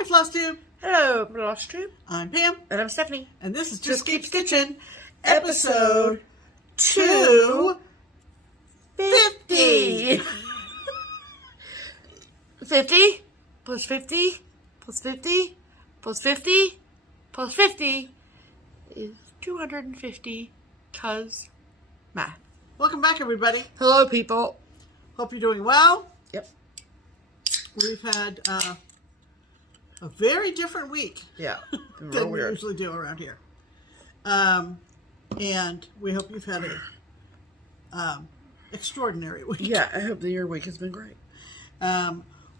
Hi, FlossTube. Hello, FlossTube. I'm Pam. And I'm Stephanie. And this is Just Keep Stitchin', episode 250. 50 plus 50 plus 50 plus 50 plus 50 is 250 cuz math. Welcome back, everybody. Hello, people. Hope you're doing well. Yep. We've had a very different week Yeah. than we usually do around here. And we hope you've had a extraordinary week. Yeah, I hope your week has been great.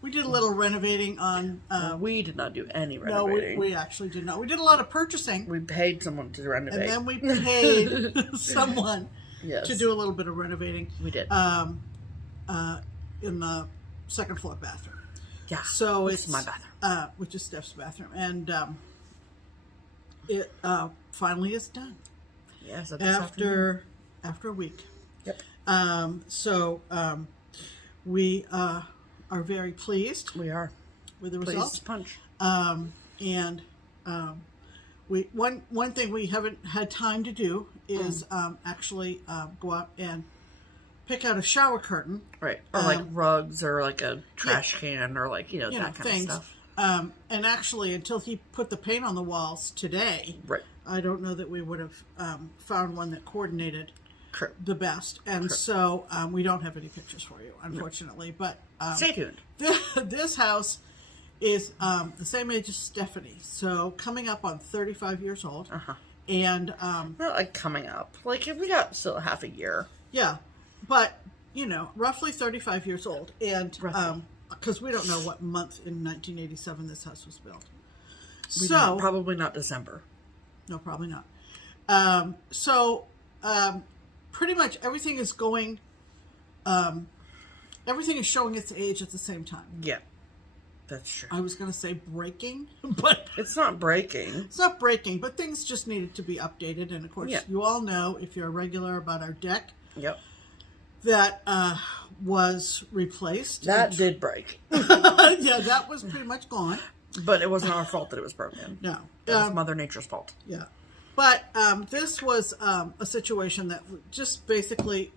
We did a little renovating on... we did not do any no, renovating. we actually did not. We did a lot of purchasing. We paid someone to renovate. And then we paid someone Yes. to do a little bit of renovating. We did. In the second floor bathroom. Yeah. So it's it's my bathroom. Which is Steph's bathroom. And it finally is done. Yes, After a week. Yep. We are very pleased. We are. With the Pleased results. as punch. One thing we haven't had time to do is actually go out and pick out a shower curtain. Right. Or like rugs or like a trash can or like, that kind things. of stuff. And actually, until he put the paint on the walls today, Right. I don't know that we would have found one that coordinated True. the best. And so we don't have any pictures for you, unfortunately. No. But stay tuned. This house is the same age as Stephanie, so coming up on 35 years old. Uh-huh. And not like coming up. Like we got still half a year. Yeah, but roughly 35 years old, and because we don't know what month in 1987 this house was built. Probably not December. No, probably not. Pretty much everything is going. Everything is showing its age at the same time. Yeah. That's true. I was going to say breaking, but... It's not breaking. It's not breaking, but things just needed to be updated. And, of course, you all know, if you're a regular, about our deck. Yep. That was replaced. That did break. Yeah, that was pretty much gone. But it wasn't our fault that it was broken. No. It was Mother Nature's fault. Yeah. But this was a situation that just basically,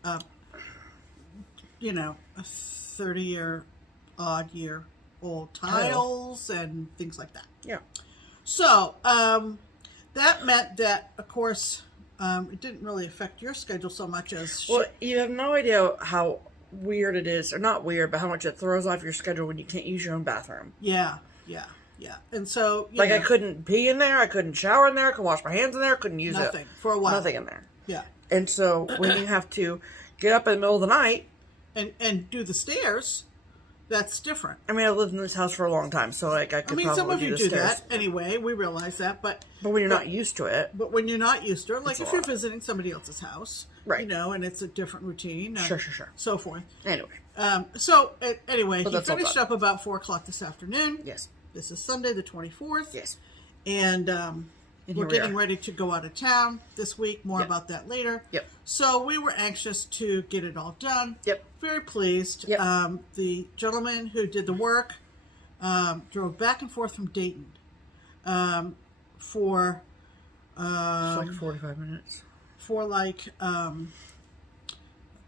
30-year-old tiles and things like that. Yeah. So that meant that, of course, it didn't really affect your schedule so much as... Well, you have no idea how weird it is, or not weird, but how much it throws off your schedule when you can't use your own bathroom. Yeah. And so... I couldn't pee in there, I couldn't shower in there, I couldn't wash my hands in there, I couldn't use Nothing. For a while. Nothing in there. Yeah. And so when you have to get up in the middle of the night... And do the stairs, that's different. I mean, I've lived in this house for a long time, so I could probably some of you do stairs. that anyway. We realize that, but when you're not used to it, but when you're not used to it, like if you're visiting somebody else's house, right? And it's a different routine, sure, so forth. Anyway, anyway, he finished up about 4:00 this afternoon. Yes, this is Sunday the 24th. Yes, and we're getting ready to go out of town this week. More about that later. Yep. So we were anxious to get it all done. Yep. Very pleased. Yep. The gentleman who did the work drove back and forth from Dayton for it's like 45 minutes. For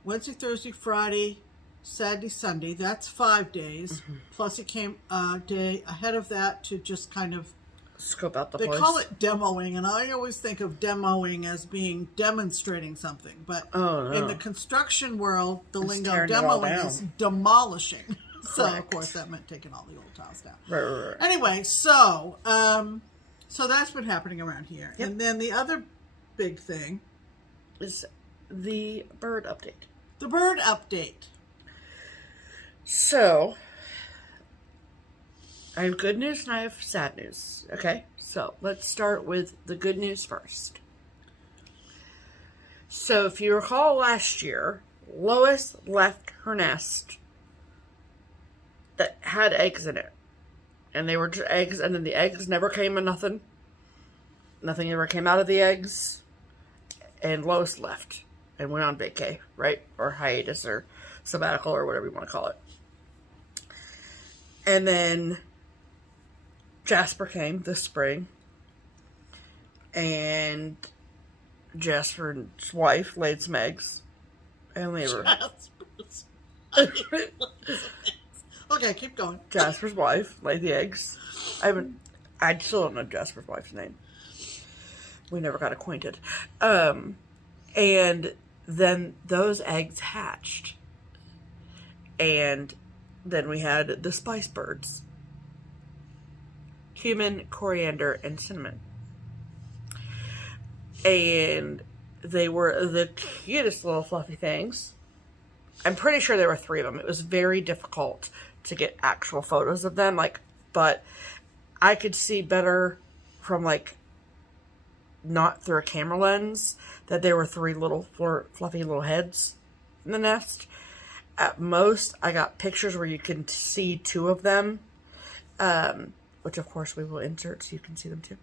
Wednesday, Thursday, Friday, Saturday, Sunday. That's 5 days. Mm-hmm. Plus he came a day ahead of that to just kind of scope out the place. They call it demoing, and I always think of demoing as being demonstrating something. But in the construction world, the lingo demoing is demolishing. So, of course, that meant taking all the old tiles down. Right. Anyway, so that's been happening around here. Yep. And then the other big thing is the bird update. The bird update. So... I have good news and I have sad news. Okay, so let's start with the good news first. So if you recall last year, Lois left her nest that had eggs in it. And they were just eggs, and then the eggs never came in nothing. Nothing ever came out of the eggs. And Lois left and went on vacay, right? Or hiatus or sabbatical or whatever you want to call it. And then Jasper came this spring, and Jasper's wife laid some eggs, and they were... Okay, keep going. Jasper's wife laid the eggs. I still don't know Jasper's wife's name. We never got acquainted. And then those eggs hatched. And then we had the spice birds. Cumin, coriander, and cinnamon. And they were the cutest little fluffy things. I'm pretty sure there were 3 of them. It was very difficult to get actual photos of them, but I could see better from, not through a camera lens, that there were 3 little fluffy little heads in the nest. At most, I got pictures where you can see 2 of them, which of course we will insert so you can see them too.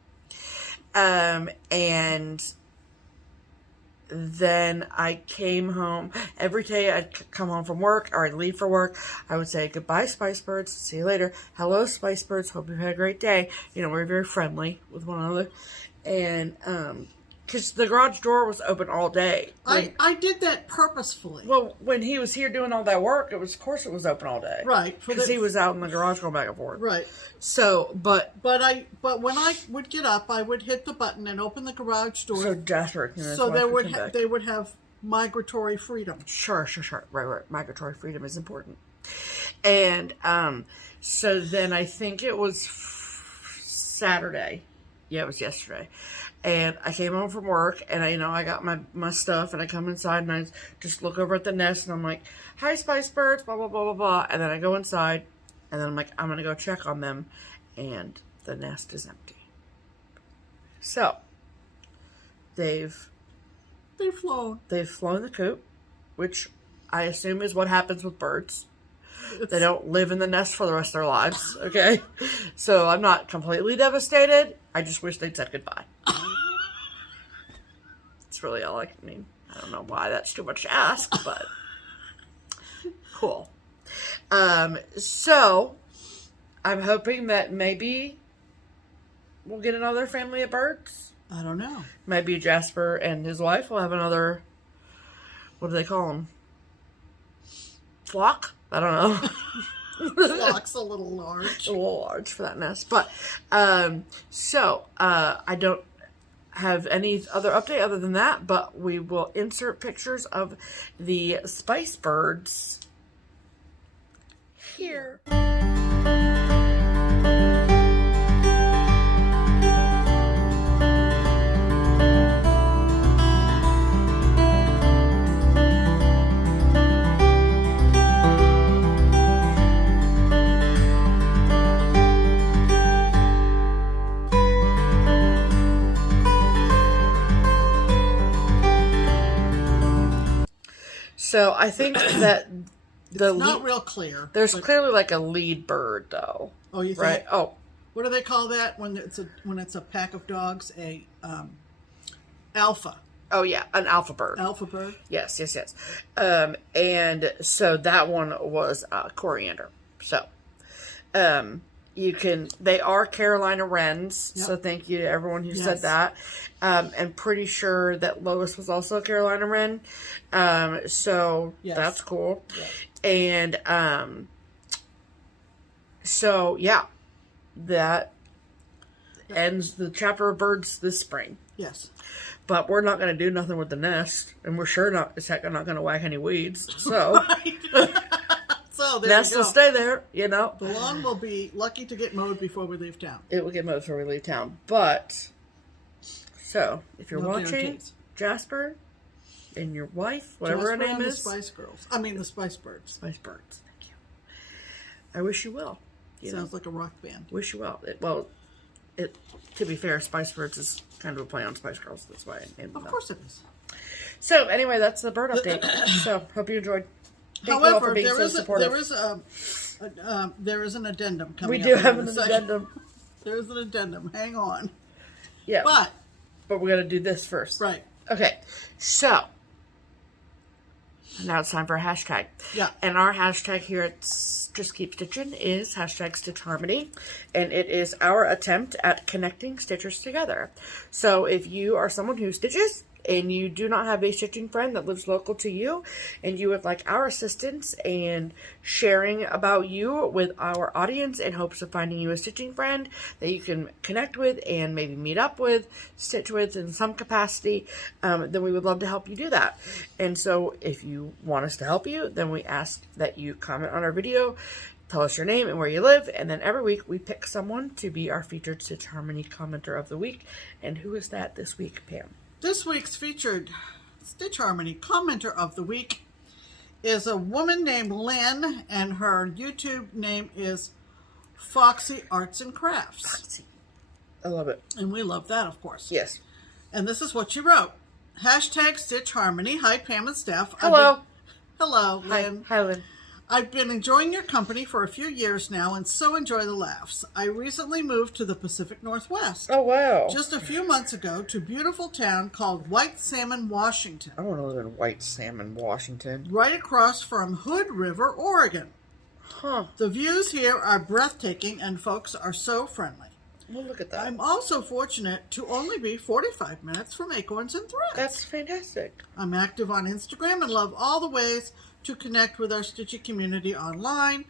And then I came home. Every day I'd come home from work or I'd leave for work. I would say, goodbye, Spice Birds. See you later. Hello, Spice Birds. Hope you've had a great day. We're very friendly with one another. And, because the garage door was open all day. I did that purposefully. Well, when he was here doing all that work, of course it was open all day. Right. Because he was out in the garage going back and forth. Right. So, but when I would get up, I would hit the button and open the garage door. So Jasper, so they would have migratory freedom. Sure. Right. Migratory freedom is important. And so then I think it was Saturday. Yeah, it was yesterday. And I came home from work, and I got my stuff, and I come inside, and I just look over at the nest, and I'm like, hi, Spice Birds, blah, blah, blah, blah, blah. And then I go inside, and then I'm like, I'm going to go check on them, and the nest is empty. So, they've flown the coop, which I assume is what happens with birds. They don't live in the nest for the rest of their lives, okay? So I'm not completely devastated. I just wish they'd said goodbye. That's really all I mean. I don't know why that's too much to ask, but cool. So I'm hoping that maybe we'll get another family of birds. I don't know. Maybe Jasper and his wife will have another, what do they call them? Flock? I don't know. Flock's a little large. A little large for that nest. But, so, I don't have any other update other than that, but we will insert pictures of the spice birds here. So I think that it's not real clear. There's clearly a lead bird, though. Oh, you think? Right? Oh, what do they call that when it's a pack of dogs? A alpha. Oh yeah, an alpha bird. Alpha bird. Yes. And so that one was coriander. So, they are Carolina Wrens. Yep. So thank you to everyone who said that. I'm pretty sure that Lois was also a Carolina Wren. So that's cool. Yes. And, so yeah, that ends the chapter of birds this spring. Yes. But we're not going to do nothing with the nest, and we're sure not going to whack any weeds. So, so there nest will stay there, The lawn will be lucky to get mowed before we leave town. It will get mowed before we leave town. But, so, if you're watching, Jasper and your wife, whatever her name is. The Spice Girls. I mean, the Spice Birds. Spice Birds. Thank you. I wish you well. Sounds like a rock band. Wish you well. To be fair, Spice Birds is kind of a play on Spice Girls. That's why I named them. Of course it is. So, anyway, that's the bird update. So, hope you enjoyed. However, there is an addendum coming up. We do have an addendum. There is an addendum. Hang on. Yeah. But we're going to do this first. Right. Okay. So, Now it's time for a hashtag. Yeah. And our hashtag here at Just Keep Stitchin' is hashtag Stitch Harmony. And it is our attempt at connecting stitchers together. So if you are someone who stitches and you do not have a stitching friend that lives local to you, and you would like our assistance and sharing about you with our audience in hopes of finding you a stitching friend that you can connect with and maybe meet up with, stitch with in some capacity, then we would love to help you do that. And so if you want us to help you, then we ask that you comment on our video, tell us your name and where you live, and then every week we pick someone to be our featured Stitch Harmony commenter of the week. And who is that this week, Pam? This week's featured Stitch Harmony commenter of the week is a woman named Lynn, and her YouTube name is Foxy Arts and Crafts. Foxy. I love it. And we love that, of course. Yes. And this is what she wrote. Hashtag Stitch Harmony. Hi, Pam and Steph. Hello. Hello, Lynn. Hi, Lynn. I've been enjoying your company for a few years now and so enjoy the laughs. I recently moved to the Pacific Northwest. Oh, wow. Just a few months ago to a beautiful town called White Salmon, Washington. I want to live in White Salmon, Washington. Right across from Hood River, Oregon. Huh. The views here are breathtaking and folks are so friendly. Well, look at that. I'm also fortunate to only be 45 minutes from Acorns and Threads. That's fantastic. I'm active on Instagram and love all the ways to connect with our Stitchy community online.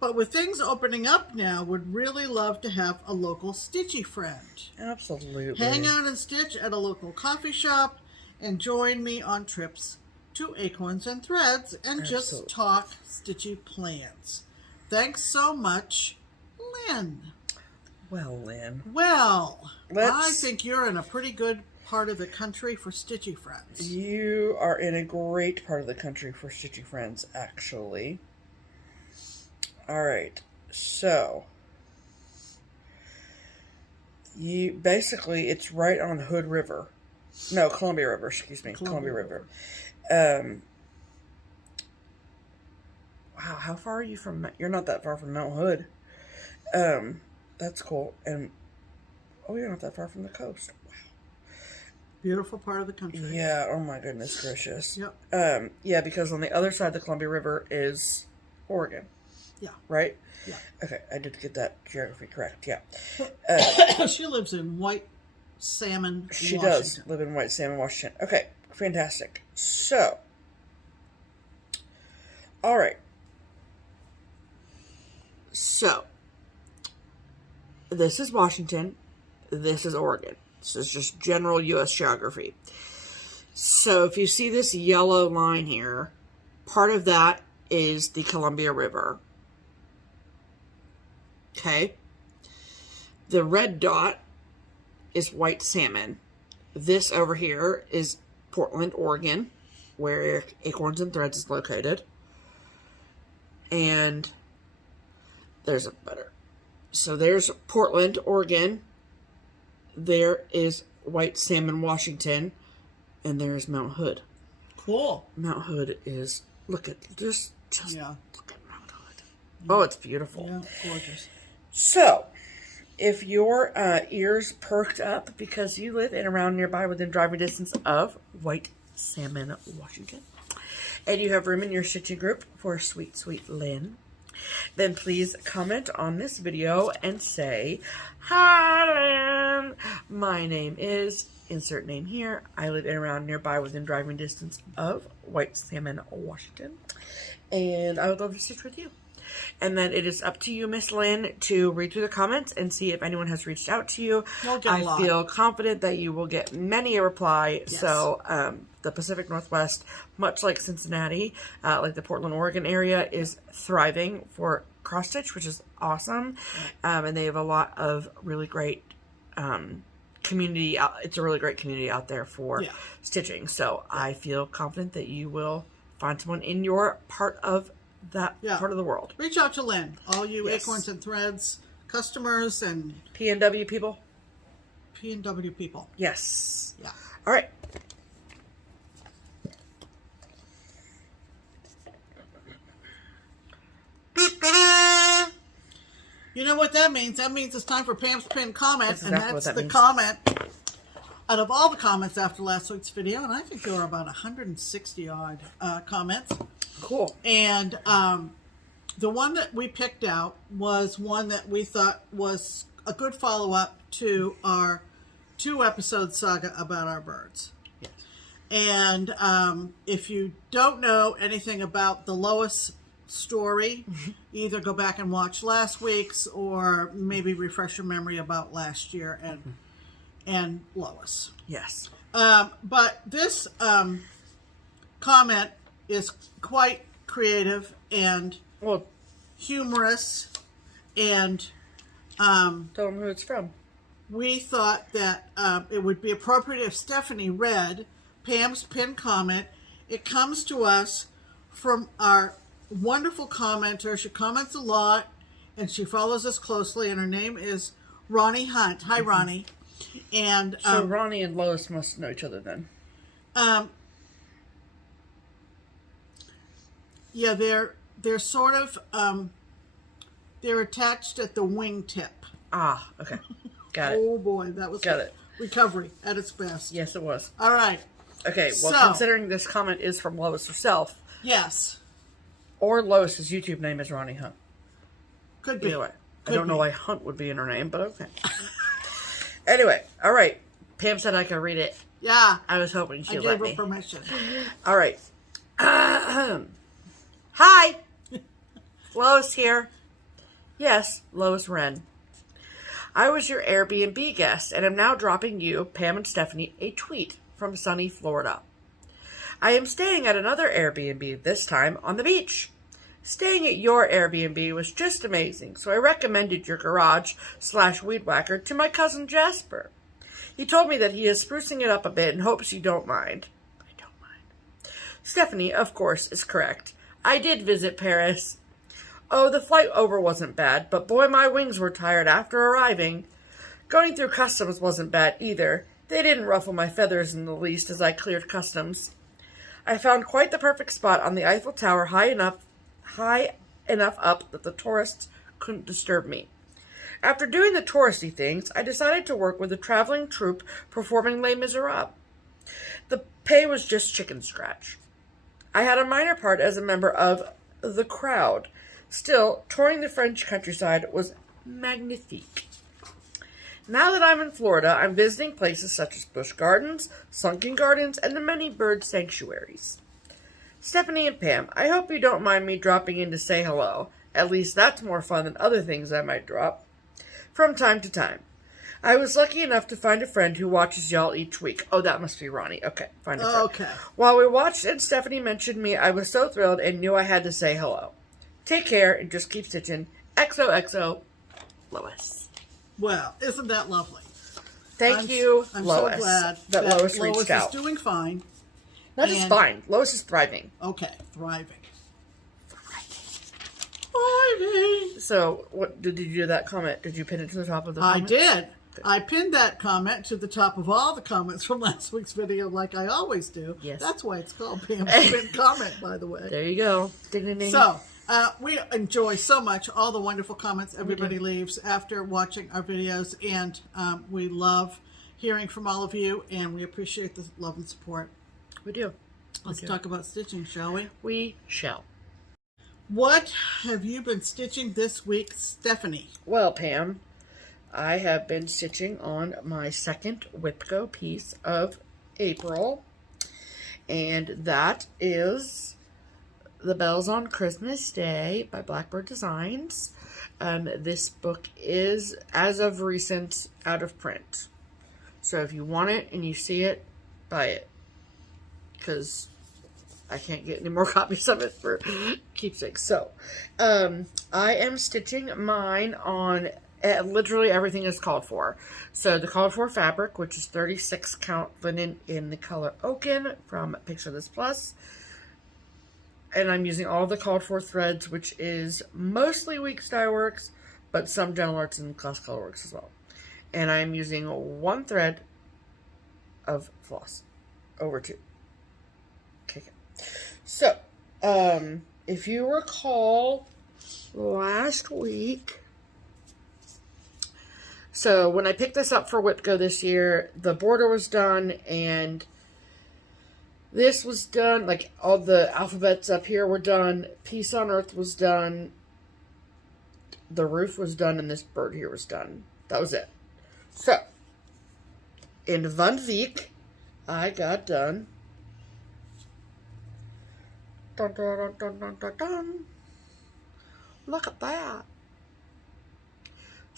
But with things opening up now, would really love to have a local Stitchy friend. Absolutely. Hang out and stitch at a local coffee shop and join me on trips to Acorns and Threads and just talk Stitchy plans. Thanks so much, Lynn. Well, Lynn. Well, I think you're in a pretty good part of the country for Stitchy friends. You are in a great part of the country for Stitchy friends, actually. Alright, so you basically, it's right on Hood River. No, Columbia River, excuse me. Columbia River. Wow, how far are you from, you're not that far from Mount Hood. That's cool. And, oh, you're not that far from the coast. Beautiful part of the country. Yeah, oh my goodness gracious. Yep. Yeah, because on the other side of the Columbia River is Oregon. Yeah. Right? Yeah. Okay, I did get that geography correct, yeah. She lives in White Salmon, She Washington. does live in White Salmon, Washington. Okay, fantastic. So, alright. So, this is Washington. This is Oregon. This is just general U.S. geography. So if you see this yellow line here, part of that is the Columbia River. Okay. The red dot is White Salmon. This over here is Portland, Oregon, where Acorns and Threads is located. And there's a better. So there's Portland, Oregon. There is White Salmon, Washington, and there's Mount Hood. Cool. Mount Hood is, look at, just yeah. Look at Mount Hood. Yeah. Oh, it's beautiful. Yeah, gorgeous. So, if your ears perked up because you live in around nearby within driving distance of White Salmon, Washington, and you have room in your stitching group for sweet, sweet Lynn, then please comment on this video and say, "Hi, Lynn. My name is," insert name here. I live in around nearby within driving distance of White Salmon, Washington. And I would love to stitch with you. And then it is up to you, Miss Lynn, to read through the comments and see if anyone has reached out to you. I feel confident that you will get many a reply. Yes. So the Pacific Northwest, much like Cincinnati, like the Portland, Oregon area, is thriving for cross stitch, which is awesome. And they have a lot of really great community. It's a really great community out there for stitching. So I feel confident that you will find someone in your part of that part of the world. Reach out to Lynn, all you Acorns and Threads customers and PNW people. PNW people. Yes. Yeah. All right. You know what that means? That means it's time for Pam's pinned comment, That's exactly and that's what that the means. comment out of all the comments after last week's video, and I think there were about 160 odd comments. Cool. And the one that we picked out was one that we thought was a good follow-up to our 2-episode saga about our birds. Yes. And if you don't know anything about the Lois story, either go back and watch last week's or maybe refresh your memory about last year and Lois. Yes. But this comment is quite creative and humorous, and tell them who it's from. We thought that it would be appropriate if Stephanie read Pam's pinned comment. It comes to us from our wonderful commenter. She comments a lot, and she follows us closely, and her name is Ronnie Hunt. Hi, Ronnie. And so Ronnie and Lois must know each other then. Yeah, they're sort of they're attached at the wingtip. Ah, okay. Got it. Oh boy, that was recovery at its best. Yes, it was. All right. Okay, well, considering this comment is from Lois herself. Yes. Or Lois's YouTube name is Ronnie Hunt. Could be. Either way. I don't know why Hunt would be in her name, but okay. Anyway, all right. Pam said I could read it. Yeah. I was hoping she'd let me. I gave her permission. All right. Hi. Lois here. Yes, Lois Wren. I was your Airbnb guest, and am now dropping you, Pam and Stephanie, a tweet from sunny Florida. I am staying at another Airbnb, this time on the beach. Staying at your Airbnb was just amazing, so I recommended your garage/weed whacker to my cousin Jasper. He told me that he is sprucing it up a bit and hopes you don't mind. I don't mind. Stephanie, of course, is correct. I did visit Paris. Oh, the flight over wasn't bad, but boy, my wings were tired after arriving. Going through customs wasn't bad either. They didn't ruffle my feathers in the least as I cleared customs. I found quite the perfect spot on the Eiffel Tower, high enough up that the tourists couldn't disturb me. After doing the touristy things, I decided to work with a traveling troupe performing Les Miserables. The pay was just chicken scratch. I had a minor part as a member of the crowd. Still, touring the French countryside was magnifique. Now that I'm in Florida, I'm visiting places such as Busch Gardens, Sunken Gardens, and the many bird sanctuaries. Stephanie and Pam, I hope you don't mind me dropping in to say hello. At least that's more fun than other things I might drop. From time to time. I was lucky enough to find a friend who watches y'all each week. Oh, that must be Ronnie. Okay, find a friend. Okay. While we watched and Stephanie mentioned me, I was so thrilled and knew I had to say hello. Take care and just keep stitching. XOXO, Lois. Well, isn't that lovely? Thank you, I'm Lois. so glad that Lois reached out. Lois is doing fine. Not just fine. Lois is thriving. Okay, thriving. So, what did you do that comment? Did you pin it to the top of the comment? I did. I pinned that comment to the top of all the comments from last week's video, like I always do. Yes. That's why it's called Pam's pinned comment, by the way. There you go. Ding, ding, ding. So, we enjoy so much all the wonderful comments everybody leaves after watching our videos, and we love hearing from all of you, and we appreciate the love and support. We do. Let's talk about stitching, shall we? We shall. What have you been stitching this week, Stephanie? Well, Pam, I have been stitching on my second WIPGO piece of April, and that is The Bells on Christmas Day by Blackbird Designs. This book is, as of recent, out of print. So if you want it and you see it, buy it. Because I can't get any more copies of it for Keepsakes. So, I am stitching mine on literally everything is called for. So, the called for fabric, which is 36 count linen in the color Oaken from Picture This Plus. And I'm using all the called for threads, which is mostly Weeks Dye Works, but some Gentle Arts and Class Color Works as well. And I'm using one thread of floss over two. So, if you recall, last week, So when I picked this up for WIPGO this year, the border was done and this was done. Like all the alphabets up here were done. Peace on Earth was done. The roof was done and this bird here was done. That was it. So, in 1 week, I got done. Dun, dun, dun, dun, dun, dun, dun. Look at that.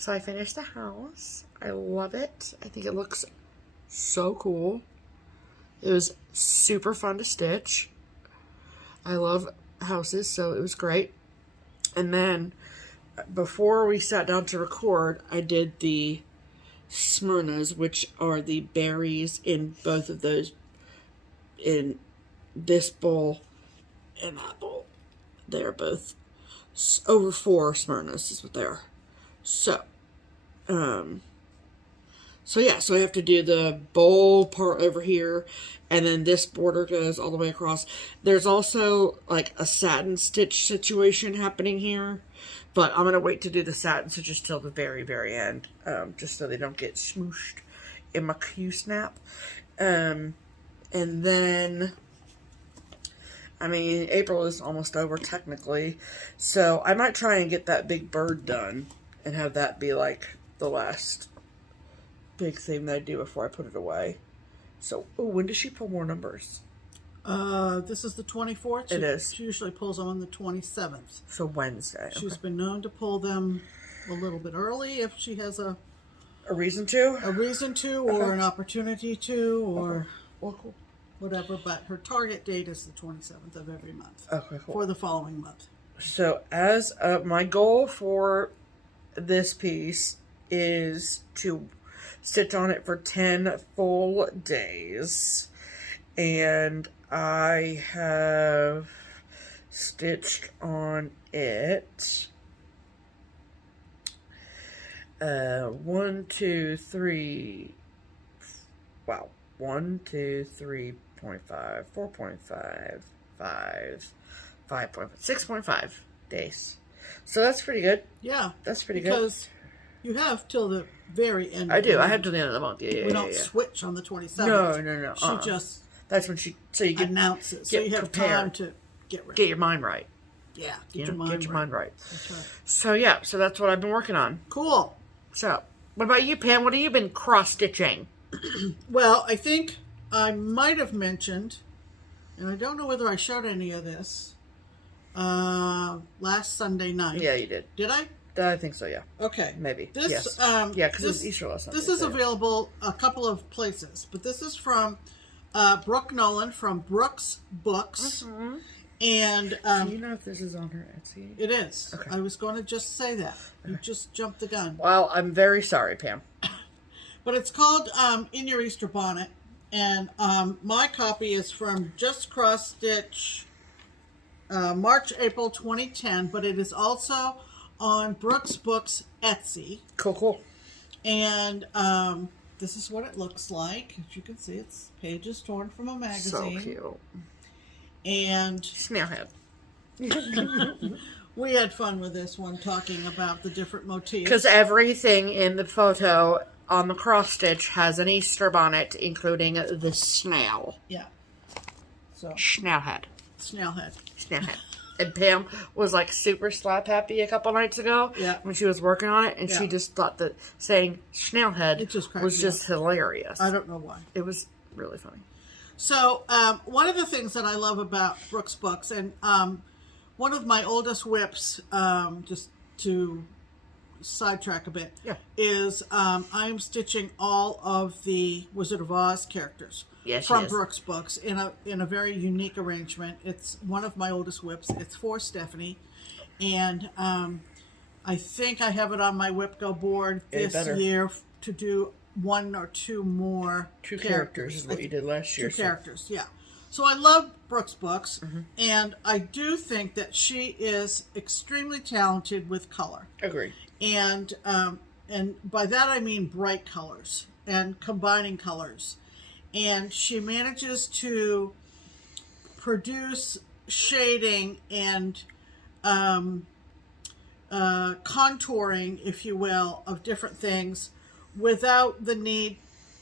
So I finished the house. I love it. I think it looks so cool. It was super fun to stitch. I love houses, so it was great. And then, before we sat down to record, I did the Smyrnas, which are the berries in both of those, in this bowl and that bowl. They're both over 4 Smyrnas is what they are. So, so I have to do the bowl part over here, and then this border goes all the way across. There's also like a satin stitch situation happening here, but I'm going to wait to do the satin stitches till the very, very end, just so they don't get smooshed in my Q-snap. And then, I mean, April is almost over technically, so I might try and get that big bird done and have that be like the last big thing that I do before I put it away. So, when does she pull more numbers? This is the 24th. It is. She usually pulls them on the 27th. So Wednesday. She's been known to pull them a little bit early if she has a reason to? A reason to, or an opportunity to, or whatever. But her target date is the 27th of every month. Okay, cool. For the following month. So, as my goal for this piece is to stitch on it for 10 full days. And I have stitched on it 1, 2, 3, wow, 1, 2, 3.5, 4.5, 5, 5.5, 6.5 days. So that's pretty good. Yeah. That's pretty good. Because you have till the very end. I do. I have till the end of the month. Yeah, we don't switch on the 27th. No. She just that's when she you get, announces. So you have time to get ready. Get your mind right. Yeah, get your mind right. That's right. So yeah, so that's what I've been working on. Cool. So, what about you, Pam? What have you been cross-stitching? Well, I think I might have mentioned, and I don't know whether I showed any of this, last Sunday night. Yeah, you did. Did I? I think so, yeah. Okay. Maybe. This, yes. Yeah, because it's Easter last Sunday. This is available a couple of places, but this is from Brooke Nolan from Brooke's Books. Mm-hmm. And do you know if this is on her Etsy? It is. Okay. I was going to just say that. You just jumped the gun. Well, I'm very sorry, Pam. But it's called In Your Easter Bonnet. And my copy is from JustKeepStitchin, March, April 2010. But it is also on Brooke's Books Etsy. Cool. And this is what it looks like. As you can see, it's pages torn from a magazine. So cute. And Snailhead. we had fun with this one, talking about the different motifs. Because everything in the photo on the cross stitch has an Easter bonnet, including the snail. Yeah. So Snailhead. Snailhead. And Pam was like super slap happy a couple nights ago when she was working on it, and she just thought that saying snailhead was just hilarious. I don't know why. It was really funny. So one of the things that I love about Brooke's Books, and one of my oldest whips, just to sidetrack a bit, is I'm stitching all of the Wizard of Oz characters. Yes, from Brooke's Books in a very unique arrangement. It's one of my oldest whips. It's for Stephanie, and I think I have it on my WIPGO board this year to do 1 or 2 more. 2 characters is what you did last year. 2 characters, yeah. So I love Brooke's Books, and I do think that she is extremely talented with color. Agree. And by that I mean bright colors and combining colors. And she manages to produce shading and contouring, if you will, of different things without the need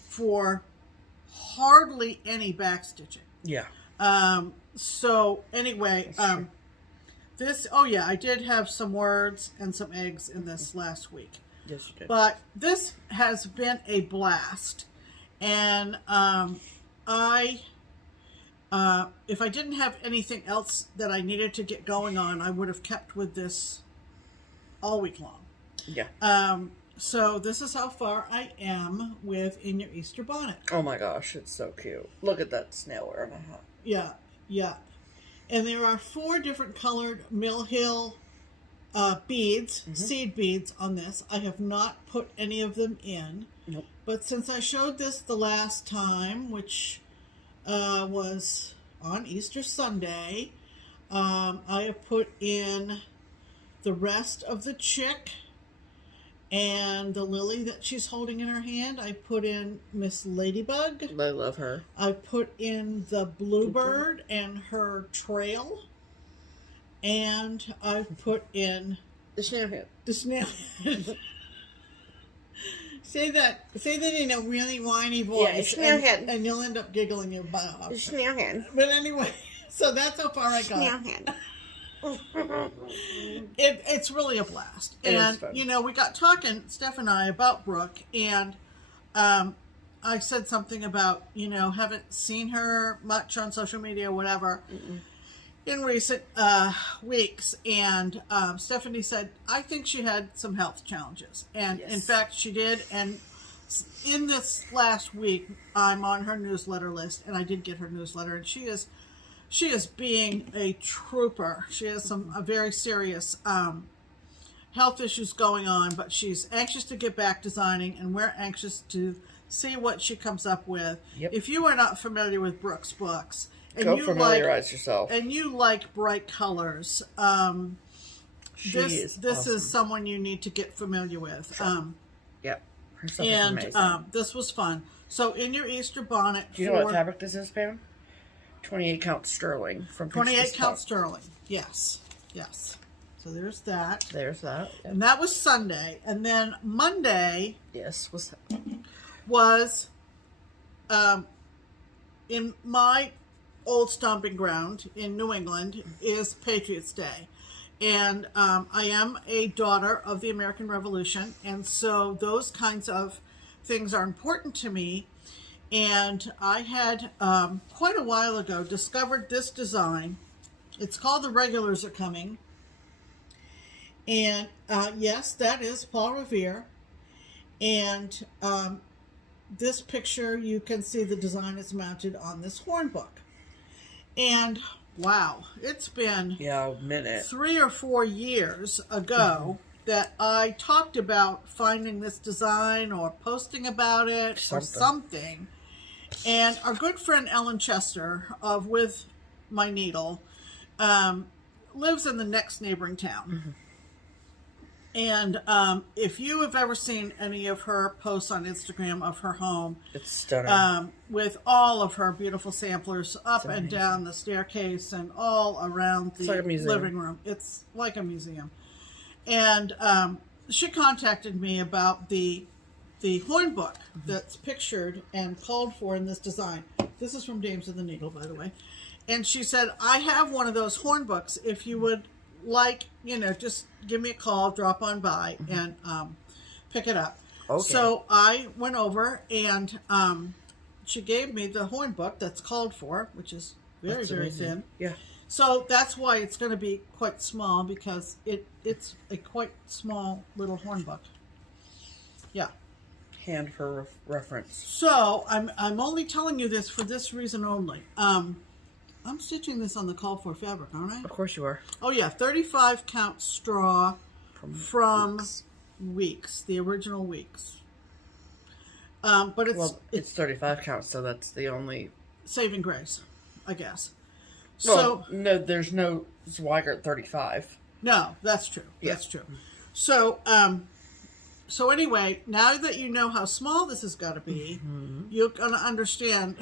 for hardly any backstitching. Yeah. So anyway, this, oh yeah, I did have some words and some eggs in this last week. Yes, you did. But this has been a blast. And if I didn't have anything else that I needed to get going on, I would have kept with this all week long. Yeah. So this is how far I am with In Your Easter Bonnet. Oh my gosh, it's so cute. Look at that snail wearing a hat. Yeah, yeah. And there are 4 different colored Mill Hill beads, seed beads on this. I have not put any of them in. Nope. But since I showed this the last time, which was on Easter Sunday, I have put in the rest of the chick and the lily that she's holding in her hand. I put in Miss Ladybug. I love her. I put in the bluebird and her trail. And I put in the snail head. The snail head. Say that in a really whiny voice. Yeah, snail head. And you'll end up giggling your butt off. The snail head. But anyway, so that's how far I got. Snail head. It's really a blast. And, you know, we got talking, Steph and I, about Brooke, and I said something about, you know, haven't seen her much on social media or whatever in recent weeks. And Stephanie said, I think she had some health challenges. And in fact, she did. And in this last week, I'm on her newsletter list, and I did get her newsletter, and she is being a trooper. She has some very serious health issues going on, but she's anxious to get back designing, and we're anxious to see what she comes up with. Yep. If you are not familiar with Brooke's books, and go familiarize yourself, and you like bright colors, this awesome. Is someone you need to get familiar with. Sure. Yep. Her stuff is amazing. This was fun. So In Your Easter Bonnet. Do you know what fabric this is, Pam? 28 count sterling from 28 count sterling. Yes. Yes. So there's that. There's that. Yep. And that was Sunday. And then Monday. Yes. Was in my old stomping ground in New England is Patriots Day. And I am a daughter of the American Revolution. And so those kinds of things are important to me. And I had, quite a while ago, discovered this design. It's called The Regulars Are Coming. And, yes, that is Paul Revere. And this picture, you can see the design is mounted on this horn book. And, wow, it's been a minute. 3 or 4 years ago that I talked about finding this design or posting about it or something. And our good friend Ellen Chester of With My Needle lives in the next neighboring town. And if you have ever seen any of her posts on Instagram of her home, it's stunning. With all of her beautiful samplers up and down the staircase and all around the living room. It's like a museum. And she contacted me about the horn book that's pictured and called for in this design. This is from Dames of the Needle, by the way. And she said, I have one of those horn books. If you would like, you know, just give me a call, drop on by, and pick it up. Okay. So I went over, and she gave me the horn book that's called for, which is very thin. Yeah. So that's why it's going to be quite small, because it's a quite small little horn book. Yeah. Hand for reference. So I'm only telling you this for this reason only. I'm stitching this on the called for fabric, aren't I? Of course you are. Oh yeah, 35 count straw from Weeks, the original Weeks. But it's 35 count, so that's the only saving grace, I guess. Well, so no, there's no Zweigert 35. No, that's true. Yeah. That's true. So so anyway, now that you know how small this has got to be, you're going to understand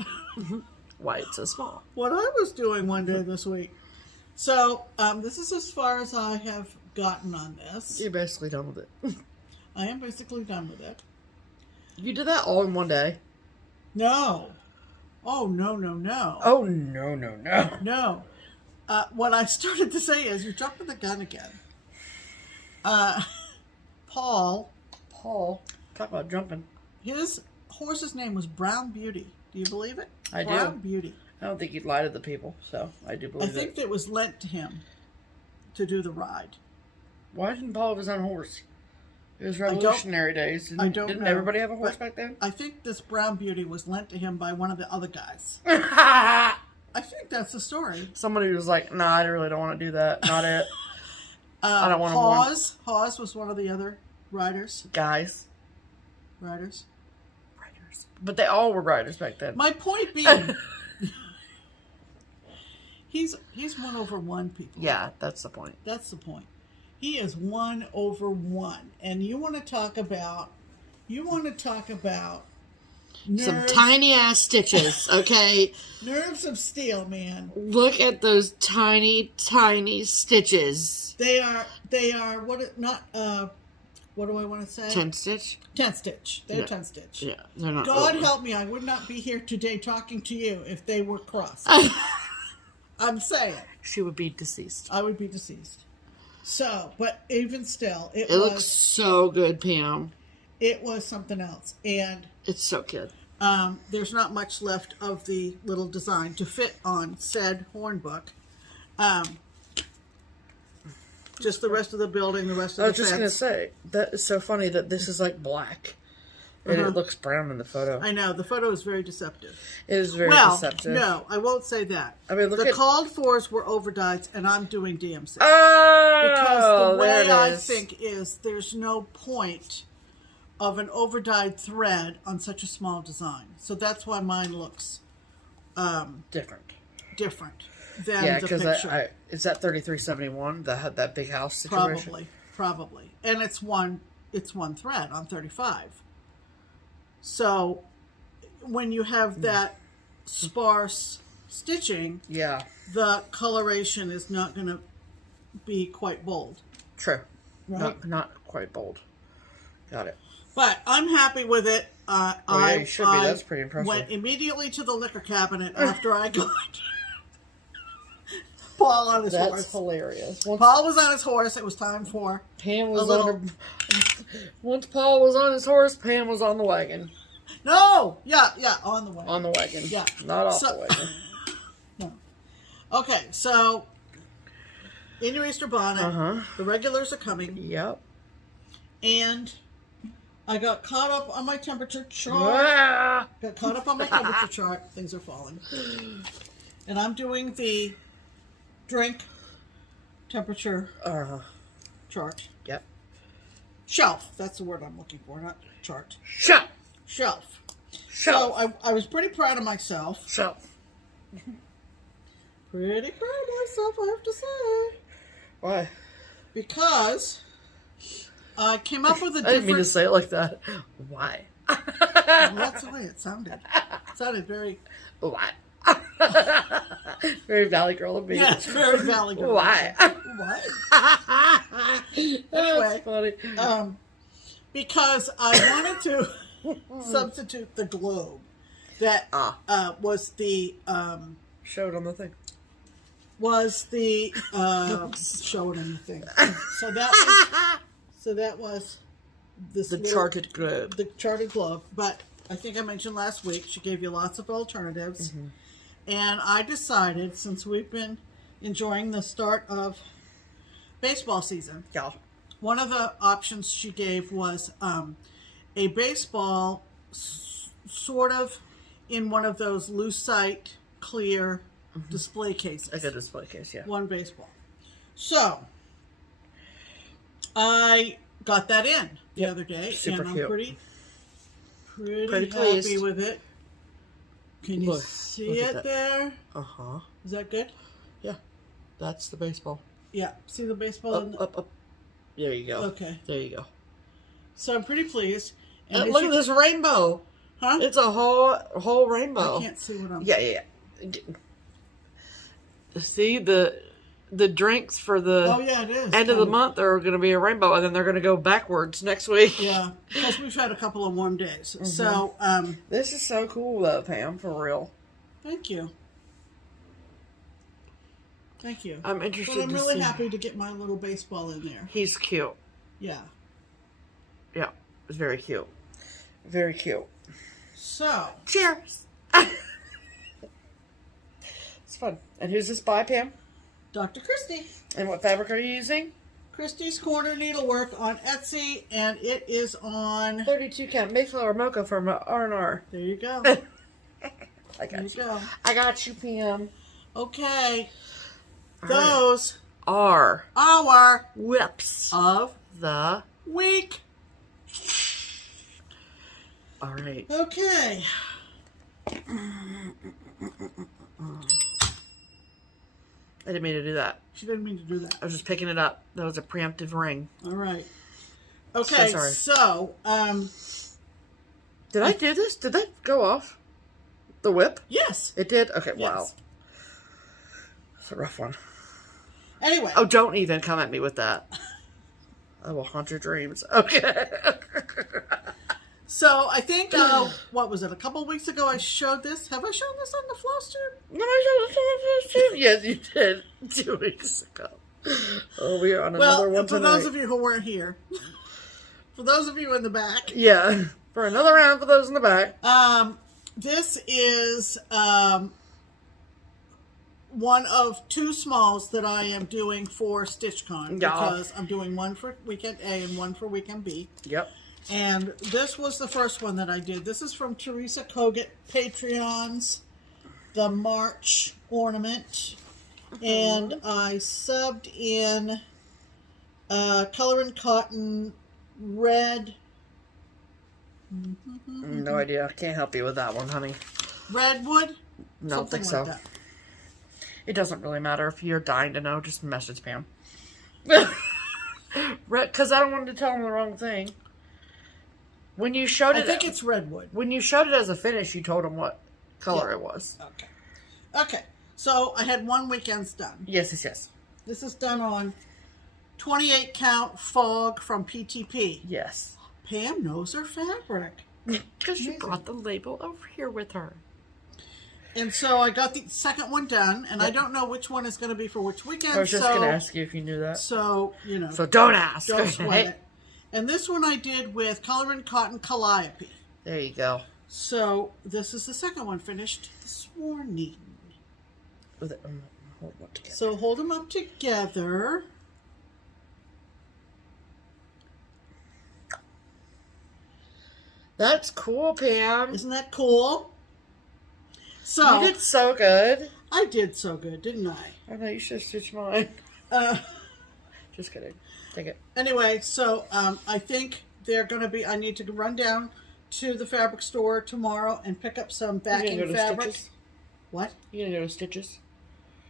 why it's so small. What I was doing one day this week. So this is as far as I have gotten on this. You're basically done with it. I am basically done with it. You did that all in one day? No. Oh, no, no, no. Oh, no, no, no. No. What I started to say is, you're jumping the gun again. Paul. Talk about jumping. His horse's name was Brown Beauty. Do you believe it? I do. Brown Beauty. I don't think he'd lie to the people, so I do believe it. I think it was lent to him to do the ride. Why didn't Paul have his own horse? It was Revolutionary days. Didn't everybody have a horse back then? I think this Brown Beauty was lent to him by one of the other guys. I think that's the story. Somebody was like, nah, I really don't want to do that. Not it. I don't want to. Hawes was one of the other riders. Riders. But they all were riders back then. My point being, he's 1 over 1, people. Yeah, that's the point. That's the point. He is 1 over 1. And you want to talk about nerves, some tiny ass stitches, okay? Nerves of steel, man. Look at those tiny, tiny stitches. They are what do I want to say? 10 stitch? 10 stitch. They're 10 stitch. Yeah, they're not. God help me, I would not be here today talking to you if they were crossed. I'm saying. She would be deceased. I would be deceased. So, but even still, it looks so good, Pam. It was something else. And it's so good. There's not much left of the little design to fit on said horn book. Just the rest of the building, the rest of the fence. I was just going to say, that is so funny that this is like black. And it looks brown in the photo. I know. The photo is very deceptive. It is very deceptive. No, I won't say that. I mean, the called fors were overdyes, and I'm doing DMC. Oh! Because the way I think is there's no point of an overdyed thread on such a small design. So that's why mine looks different than the picture. Is that 3371 that had that big house situation? Probably. And it's one thread on 35. So when you have that sparse stitching, the coloration is not going to be quite bold. True. Right? Not quite bold. Got it. But I'm happy with it. You should be. That's pretty impressive. Went immediately to the liquor cabinet after I got Paul on his horse. That's hilarious. Paul was on his horse. It was time for Pam was Once Paul was on his horse, Pam was on the wagon. No! Yeah, on the wagon. On the wagon. Yeah. Not off the wagon. No. Okay, so in your Easter bonnet, the regulars are coming. Yep. And I got caught up on my temperature chart. Things are falling. And I'm doing the drink temperature chart. Yep. Shelf. That's the word I'm looking for, not chart. Shelf. So I was pretty proud of myself. Pretty proud of myself, I have to say. Why? Because I came up with a different... I didn't mean to say it like that. Why? Well, that's the way it sounded. It sounded very... Why? Very Valley Girl of me. Yeah, it's very Valley Girl. Why? Anyway, funny. Because I wanted to substitute the globe that was the showed on the thing. Was the showed on the thing. So that was this the charted globe. The charted globe. But I think I mentioned last week she gave you lots of alternatives. And I decided, since we've been enjoying the start of baseball season, one of the options she gave was a baseball sort of in one of those lucite clear display cases. Like a display case, yeah. One baseball. So I got that in the other day, super and I'm cute. pretty Pretty happy pleased with it. Can you see it there? Is that good? Yeah. That's the baseball. Yeah. See the baseball? Up. There you go. Okay. There you go. So I'm pretty pleased. And look at this rainbow. Huh? It's a whole rainbow. I can't see what I'm... Yeah. See the... the drinks for the it is. end of the month are going to be a rainbow, and then they're going to go backwards next week. Yeah, because we've had a couple of warm days. So, this is so cool, though, Pam, for real. Thank you. Thank you. I'm interested. But I'm really happy to get my little baseball in there. He's cute. Yeah. Yeah, it's very cute. Very cute. So. Cheers. It's fun. And who's this by, Pam? Dr. Christy. And what fabric are you using? Christy's Corner Needlework on Etsy, and it is on 32 count Mayflower Mocha from R&R. There you go. I got you. Go. I got you, Pam. Okay. Those are our whips of the week. All right. Okay. I didn't mean to do that. She didn't mean to do that. I was just picking it up. That was a preemptive ring. All right. Okay, so did I do this? Did that go off? The whip? Yes. It did? Okay, yes. Wow. It's a rough one. Anyway. Oh, don't even come at me with that. I will haunt your dreams. Okay. So, I think, what was it, a couple of weeks ago I showed this. Have I shown this on the FlossTube? No, I showed this on the FlossTube. Yes, you did. 2 weeks ago. Oh, we are on another one for tonight. those of you who weren't here. For those of you in the back. Yeah. For another round for those in the back. This is one of 2 smalls that I am doing for StitchCon. Yeah. Because I'm doing one for weekend A and one for weekend B. Yep. And this was the first one that I did. This is from Teresa Kogut Patreon's The March Ornament. And I subbed in Color and Cotton Red. No idea. I can't help you with that one, honey. Redwood? No, I don't think so. Like it doesn't really matter. If you're dying to know, just message Pam. Because I don't want to tell him the wrong thing. When you showed it... I think it's Redwood. When you showed it as a finish, you told him what color it was. Okay. Okay. So, I had 1 weekend's done. Yes, yes, yes. This is done on 28 count Fog from PTP. Yes. Pam knows her fabric. Because she brought the label over here with her. And so, I got the second one done, and I don't know which one is going to be for which weekend. I was just going to ask you if you knew that. So, you know. So, don't ask. Don't sweat it. And this one I did with Color and Cotton Calliope. There you go. So, this is the second one finished this morning. Hold them up together. So, hold them up together. That's cool, Pam. Isn't that cool? So, you did so good. I did so good, didn't I? I know, you should stitch mine. Just kidding. Take it. Anyway, so I think they're going to be... I need to run down to the fabric store tomorrow and pick up some backing fabric. Stitches? What? You going to go to Stitches?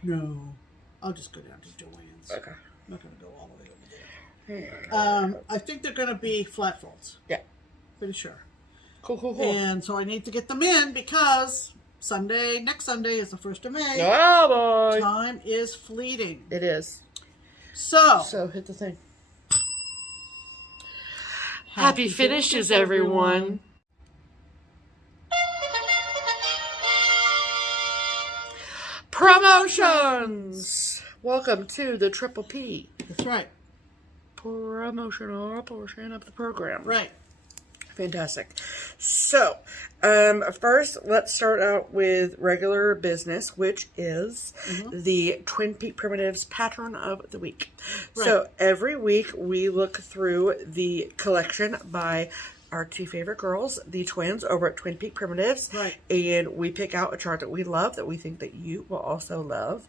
No. I'll just go down to Joann's. Okay. I'm not going to go all the way over there. I think they're going to be flat folds. Yeah. Pretty sure. Cool, cool, cool. And so I need to get them in because next Sunday is the 1st of May. Oh, boy. Time is fleeting. It is. So hit the thing. Happy finishes, everyone. Promotions! Welcome to the Triple P. That's right. Promotional portion of the program. Right. Fantastic. So, first, let's start out with regular business, which is the Twin Peak Primitives Pattern of the Week. Right. So, every week we look through the collection by our 2 favorite girls, the twins, over at Twin Peak Primitives. Right. And we pick out a chart that we love, that we think that you will also love.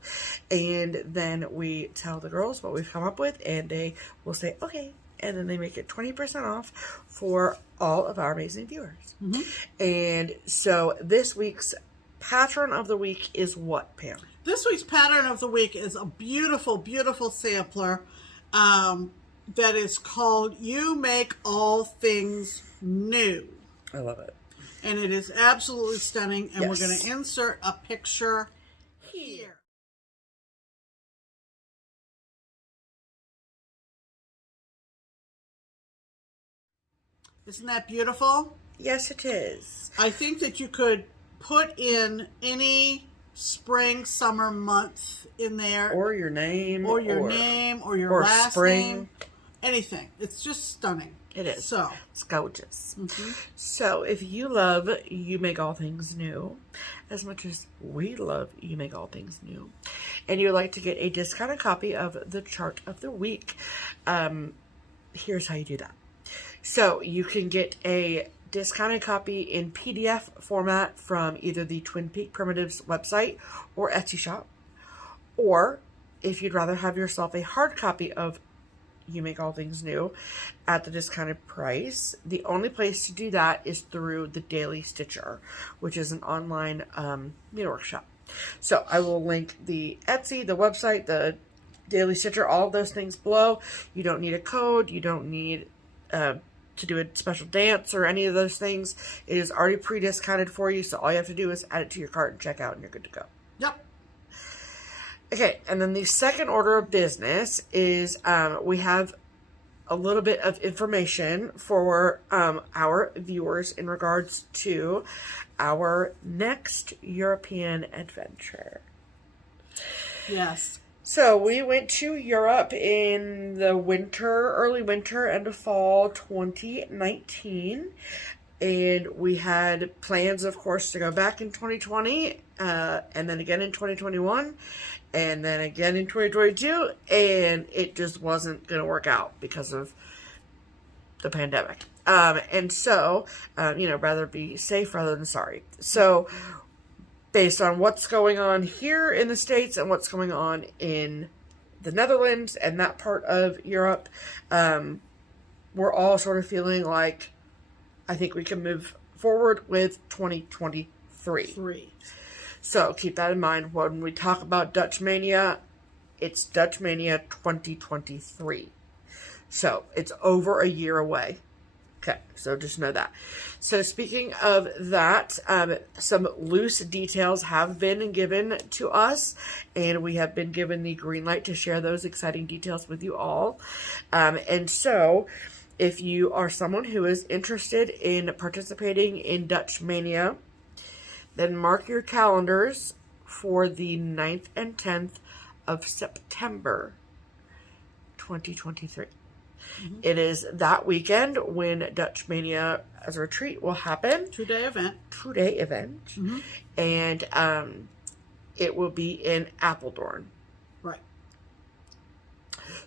And then we tell the girls what we've come up with, and they will say, okay. And then they make it 20% off for all of our amazing viewers. And so this week's pattern of the week is what, Pam? This week's pattern of the week is a beautiful, beautiful sampler that is called You Make All Things New. I love it. And it is absolutely stunning. And yes. We're going to insert a picture here. Isn't that beautiful? Yes, it is. I think that you could put in any spring, summer month in there. Or your name. Or your name, or your last spring. name. Anything. It's just stunning. It is. So. It's gorgeous. So, if you love You Make All Things New, as much as we love You Make All Things New, and you'd like to get a discounted copy of the chart of the week, here's how you do that. So, you can get a discounted copy in PDF format from either the Twin Peak Primitives website or Etsy shop. Or, if you'd rather have yourself a hard copy of You Make All Things New at the discounted price, the only place to do that is through the Daily Stitcher, which is an online needlework shop. So I will link the Etsy, the website, the Daily Stitcher, all of those things below. You don't need a code. You don't need to do a special dance or any of those things. It is already pre-discounted for you, so all you have to do is add it to your cart and check out, and you're good to go. Yep. Okay, and then the second order of business is we have a little bit of information for our viewers in regards to our next European adventure. Yes. So we went to Europe in the winter, early winter and fall 2019. And we had plans, of course, to go back in 2020 and then again in 2021 and then again in 2022. And it just wasn't going to work out because of the pandemic. And so, rather be safe rather than sorry. So based on what's going on here in the States and what's going on in the Netherlands and that part of Europe, we're all sort of feeling like I think we can move forward with 2023. So keep that in mind when we talk about DutchMaynia. It's DutchMaynia 2023. So it's over a year away. Okay, so just know that. So speaking of that, some loose details have been given to us, and we have been given the green light to share those exciting details with you all. And so if you are someone who is interested in participating in DutchMaynia, then mark your calendars for the 9th and 10th of September 2023. It is that weekend when DutchMaynia as a retreat will happen. 2-day event. 2-day event. And it will be in Appledorn. Right.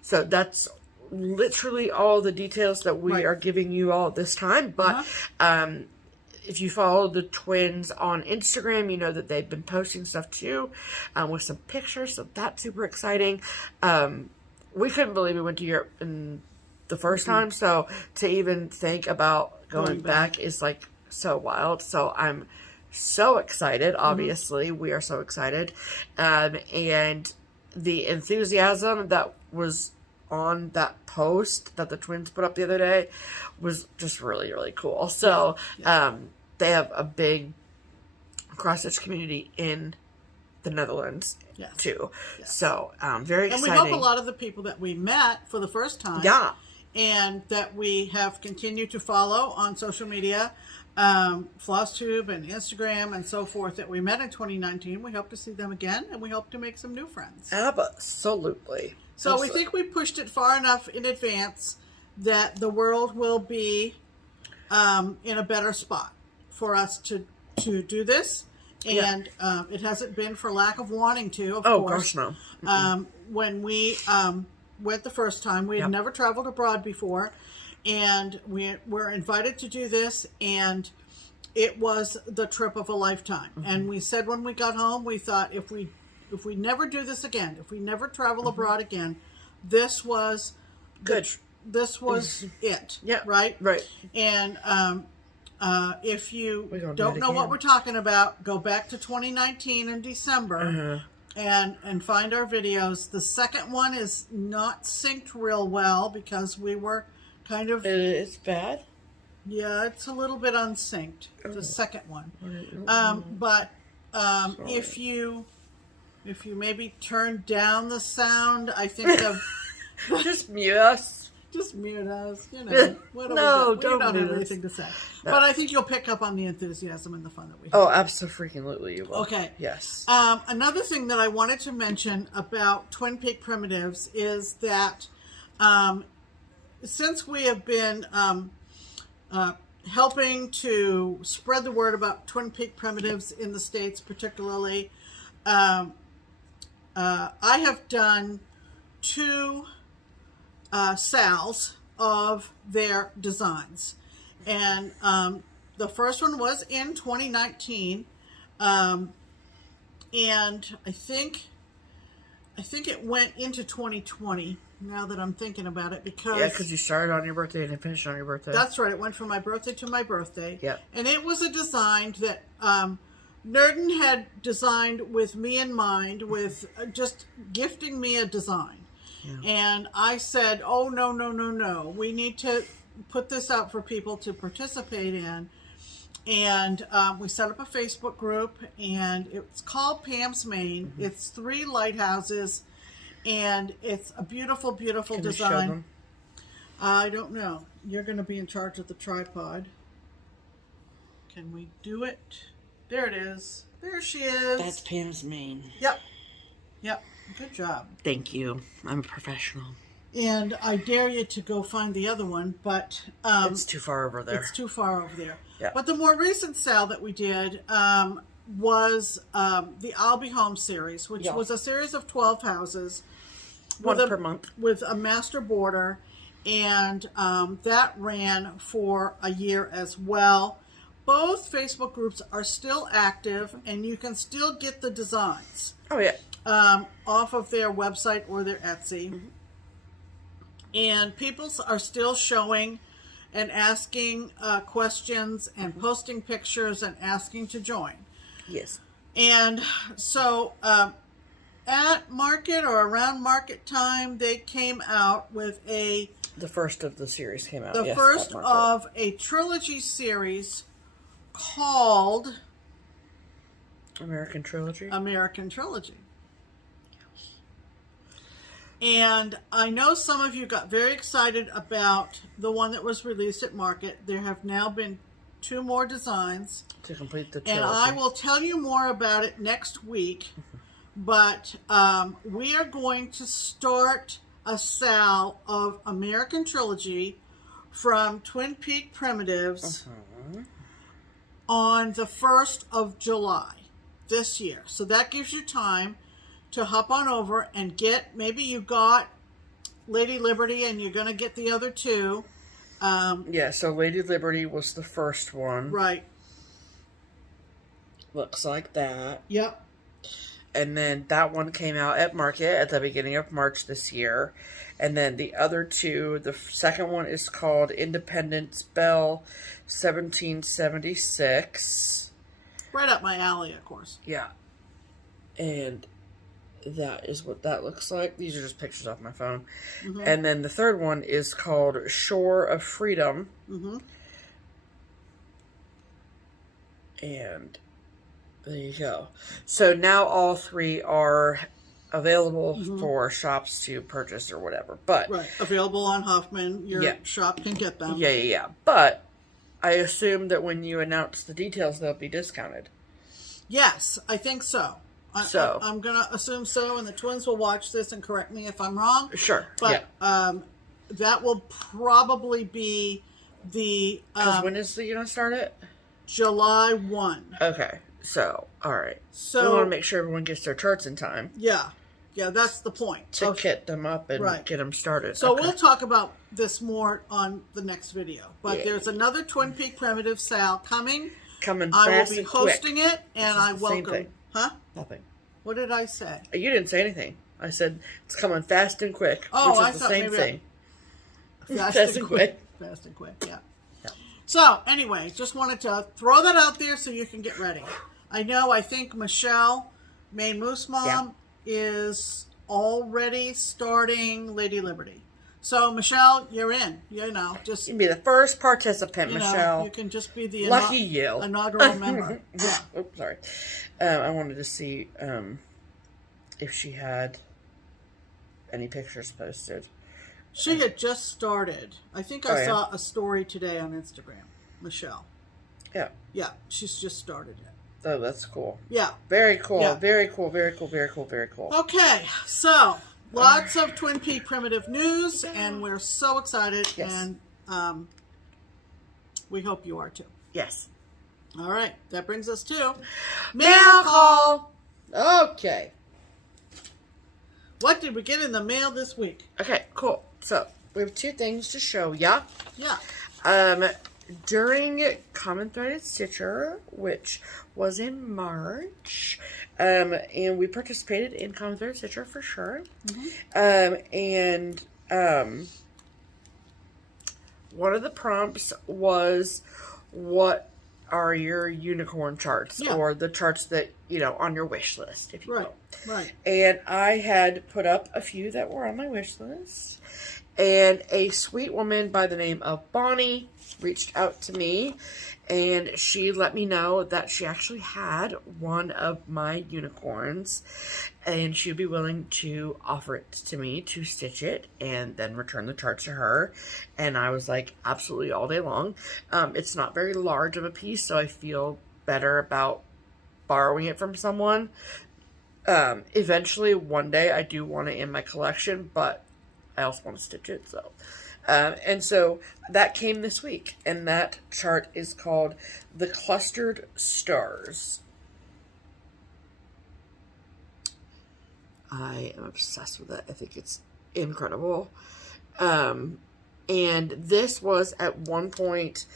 So that's literally all the details that we are giving you all this time. But if you follow the twins on Instagram, you know that they've been posting stuff too with some pictures. So that's super exciting. We couldn't believe we went to Europe in the first time. So to even think about going back is like so wild. So I'm so excited. Obviously, we are so excited. And the enthusiasm that was on that post that the twins put up the other day was just really, really cool. So they have a big cross-stitch community in the Netherlands too. So very exciting. And we hope a lot of the people that we met for the first time and that we have continued to follow on social media, FlossTube and Instagram and so forth, that we met in 2019, we hope to see them again, and we hope to make some new friends. Absolutely. So we think we pushed it far enough in advance that the world will be in a better spot for us to do this. And it hasn't been for lack of wanting to, of course. Oh, gosh, no. When we went the first time, we had never traveled abroad before, and we were invited to do this, and it was the trip of a lifetime. And we said when we got home, we thought if we never do this again, if we never travel abroad again, this was good. This was it. Yeah. Right? Right. And if you don't know what we're talking about, go back to 2019 in December and find our videos. The second one is not synced real well because we were kind of... It's bad? Yeah, it's a little bit unsynced, the second one. But if you maybe turn down the sound, I think of... Just mute us. Just mute us, you know. No, we don't have mute us. anything to say. No. But I think you'll pick up on the enthusiasm and the fun that we have. Oh, absolutely you will. Okay. Yes. Another thing that I wanted to mention about Twin Peak Primitives is that since we have been helping to spread the word about Twin Peak Primitives in the States particularly, I have done 2 sales of their designs. And the first one was in 2019. And I think it went into 2020 now that I'm thinking about it, because you started on your birthday and finished on your birthday. That's right. It went from my birthday to my birthday. Yeah. And it was a design that Nerden had designed with me in mind, with just gifting me a design. Yeah. And I said, oh, no. We need to put this out for people to participate in. And we set up a Facebook group, and it's called Pam's Main. Mm-hmm. It's 3 lighthouses, and it's a beautiful, beautiful Can design. you show them? I don't know. You're going to be in charge of the tripod. Can we do it? There it is. There she is. That's Pam's Main. Yep. Good job. Thank you. I'm a professional. And I dare you to go find the other one, but it's too far over there. It's too far over there. Yeah. But the more recent sale that we did was the I'll Be Home series, which was a series of 12 houses. One per month. With a master border, and that ran for a year as well. Both Facebook groups are still active, and you can still get the designs. Oh, yeah. Off of their website or their Etsy. Mm-hmm. And people are still showing and asking questions and posting pictures and asking to join. Yes. And so at market or around market time, they came out with the first of the series came out. The first of a trilogy series called American Trilogy. American Trilogy. And I know some of you got very excited about the one that was released at market. There have now been 2 more designs to complete the trilogy. And I will tell you more about it next week. But we are going to start a sale of American Trilogy from Twin Peak Primitives on the 1st of July this year. So that gives you time to hop on over and get, maybe you got Lady Liberty and you're going to get the other 2. Yeah, so Lady Liberty was the first one. Right. Looks like that. Yep. And then that one came out at market at the beginning of March this year. And then the other 2, the second one is called Independence Bell 1776. Right up my alley, of course. Yeah. And that is what that looks like. These are just pictures off my phone. Mm-hmm. And then the third one is called Shore of Freedom. Mm-hmm. And there you go. So now all 3 are available for shops to purchase or whatever. But right. Available on Hoffman. Your shop can get them. Yeah. But I assume that when you announce the details, they'll be discounted. Yes, I think so. I'm going to assume so, and the twins will watch this and correct me if I'm wrong. Sure. But that will probably be the... Because when is you going to start it? July 1. Okay. So, all right. So we want to make sure everyone gets their charts in time. Yeah. Yeah, that's the point. To kit them up and get them started. So we'll talk about this more on the next video. But there's another Twin Peak Primitive sale coming. Coming fast and I will be hosting quick. It, and I welcome. Huh? Nothing. What did I say? You didn't say anything. I said it's coming fast and quick. Oh, which is I the thought same maybe thing. Fast and quick. Fast and quick. Yeah. So anyway, just wanted to throw that out there so you can get ready. I think Michelle, Maine Moose Mom, is already starting Lady Liberty. So Michelle, you're in. You can be the first participant, Michelle. You can just be the lucky inaugural member. Yeah. Oops, sorry. I wanted to see if she had any pictures posted. She had just started. I think I saw a story today on Instagram. Michelle. Yeah. Yeah, she's just started it. Oh, that's cool. Yeah. Very cool. Yeah. Very cool. Very cool. Very cool. Very cool. Okay, so lots of Twin Peak primitive news, and we're so excited, and we hope you are too. Yes. All right, that brings us to mail call. Okay. What did we get in the mail this week? Okay, cool. So we have 2 things to show ya. Yeah. During Common Threaded Stitcher, which was in March, and we participated in Common Threaded Stitcher for sure. One of the prompts was, what are your unicorn charts, or the charts that, you know, on your wish list, if you will. Right. And I had put up a few that were on my wish list, and a sweet woman by the name of Bonnie reached out to me, and she let me know that she actually had one of my unicorns, and she'd be willing to offer it to me to stitch it and then return the chart to her. And I was like, absolutely, all day long. It's not very large of a piece, so I feel better about borrowing it from someone. Eventually, one day, I do want it in my collection, but I also want to stitch it, so... and so that came this week, and that chart is called The Clustered Stars. I am obsessed with it. I think it's incredible. And this was at one point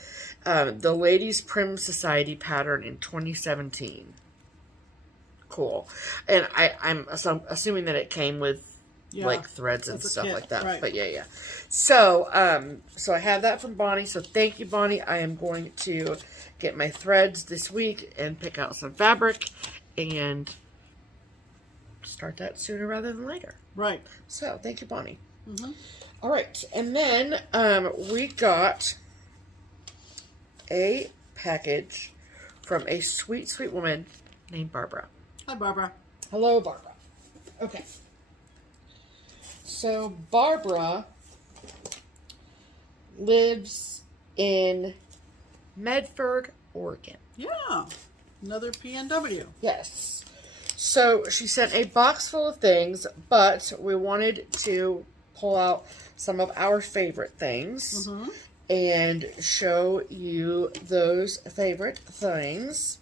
the Ladies Prim Society pattern in 2017. Cool. And I'm assuming that it came with like threads and stuff like that. Right. But yeah. So, so I have that from Bonnie. So thank you, Bonnie. I am going to get my threads this week and pick out some fabric and start that sooner rather than later. Right. So thank you, Bonnie. All right. And then, we got a package from a sweet, sweet woman named Barbara. Hi, Barbara. Hello, Barbara. Okay. So, Barbara lives in Medford, Oregon. Yeah. Another PNW. Yes. So, she sent a box full of things, but we wanted to pull out some of our favorite things and show you those favorite things.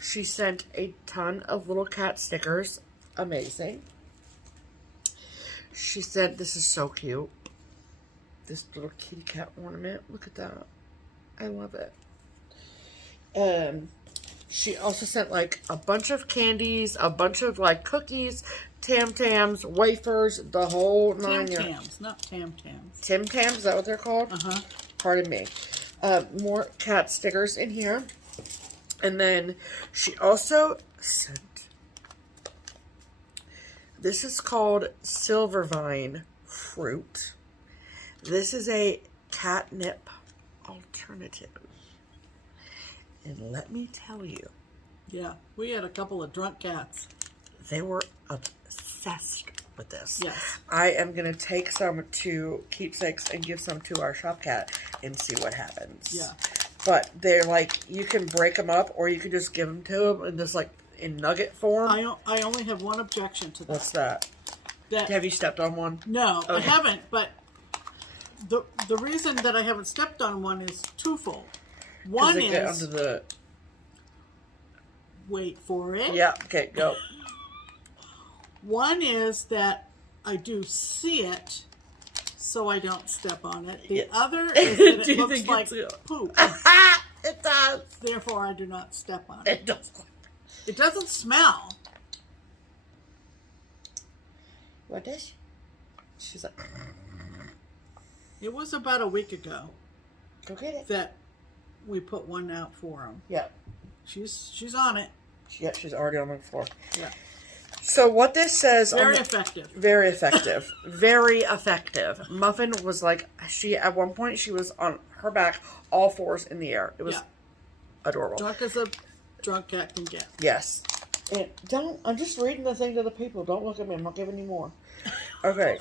She sent a ton of little cat stickers. Amazing. She said, this is so cute. This little kitty cat ornament. Look at that. I love it. She also sent like a bunch of candies, a bunch of like cookies, Tam Tams, wafers, the whole 9 yards. Tim Tams, not Tam Tams. Tim Tams, is that what they're called? Pardon me. More cat stickers in here. And then she also sent, this is called Silvervine Fruit. This is a catnip alternative. And let me tell you. Yeah, we had a couple of drunk cats. They were obsessed with this. Yes. I am going to take some to Keepsakes and give some to our shop cat and see what happens. Yeah. But they're like, you can break them up or you can just give them to them in this like in nugget form. I only have one objection to that. What's that? Have you stepped on one? No, okay. I haven't, but the reason that I haven't stepped on one is twofold. One is... Get under the... Wait for it. Yeah, okay, go. One is that I do see it, so I don't step on it. The other is that it looks like poop. It does. Therefore, I do not step on it. It does. It doesn't smell. What is? She's like... It was about a week ago. Go get it. That we put one out for him. Yeah. She's on it. Yeah, she's already on the floor. Yeah. So what this says... Very effective. Very effective. Very effective. Muffin was like, at one point, she was on her back, all fours in the air. It was adorable. Drunk as a drunk cat can get. Yes. And I'm just reading the thing to the people. Don't look at me. I'm not giving you more. Okay.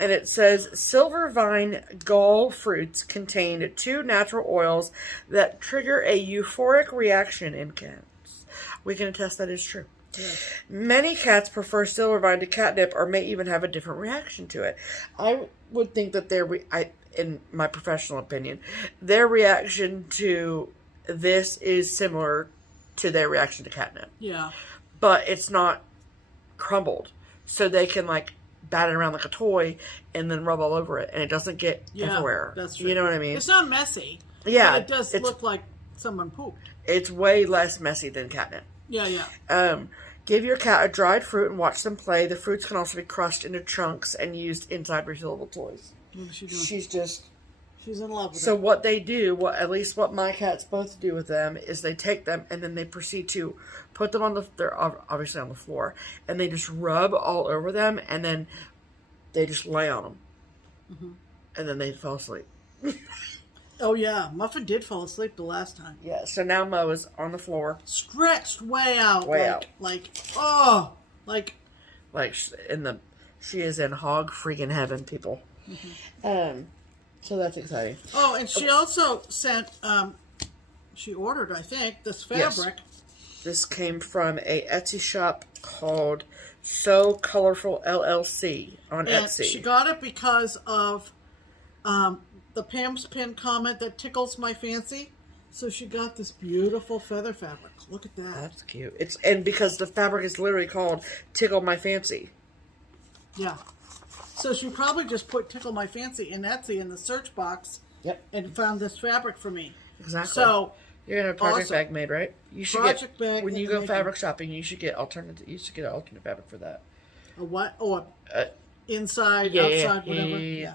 And it says, silver vine gall fruits contain 2 natural oils that trigger a euphoric reaction in cats. We can attest that is true. Yes. Many cats prefer silver vine to catnip or may even have a different reaction to it. I would think that in my professional opinion, their reaction to this is similar to their reaction to catnip. Yeah. But it's not crumbled. So they can, like, bat it around like a toy and then rub all over it. And it doesn't get everywhere. That's true. You know what I mean? It's not messy. Yeah. But it does look like someone pooped. It's way less messy than catnip. Yeah. Give your cat a dried fruit and watch them play. The fruits can also be crushed into chunks and used inside refillable toys. What is she doing? She's in love with it. So what they do, at least what my cats both do with them, is they take them and then they proceed to put them they're obviously on the floor, and they just rub all over them, and then they just lay on them. Mm-hmm. And then they fall asleep. Oh, yeah. Muffin did fall asleep the last time. Yeah, so now Mo is on the floor. Stretched way out. She is in hog freaking heaven, people. Mm-hmm. So that's exciting. Oh, and she also sent, she ordered, I think, this fabric. Yes. This came from a Etsy shop called SewColorfulLLC on Etsy. She got it because of the Pam's Pin comment that tickles my fancy. So she got this beautiful feather fabric. Look at that. That's cute. And because the fabric is literally called Tickle My Fancy. Yeah. So she probably just put Tickle My Fancy in Etsy in the search box. Yep. And found this fabric for me. Exactly. So you're gonna have a project bag made, right? You should bag. When you go fabric shopping, you should get alternate. You should get an alternate fabric for that. A what? Oh, inside, outside, whatever. Yeah.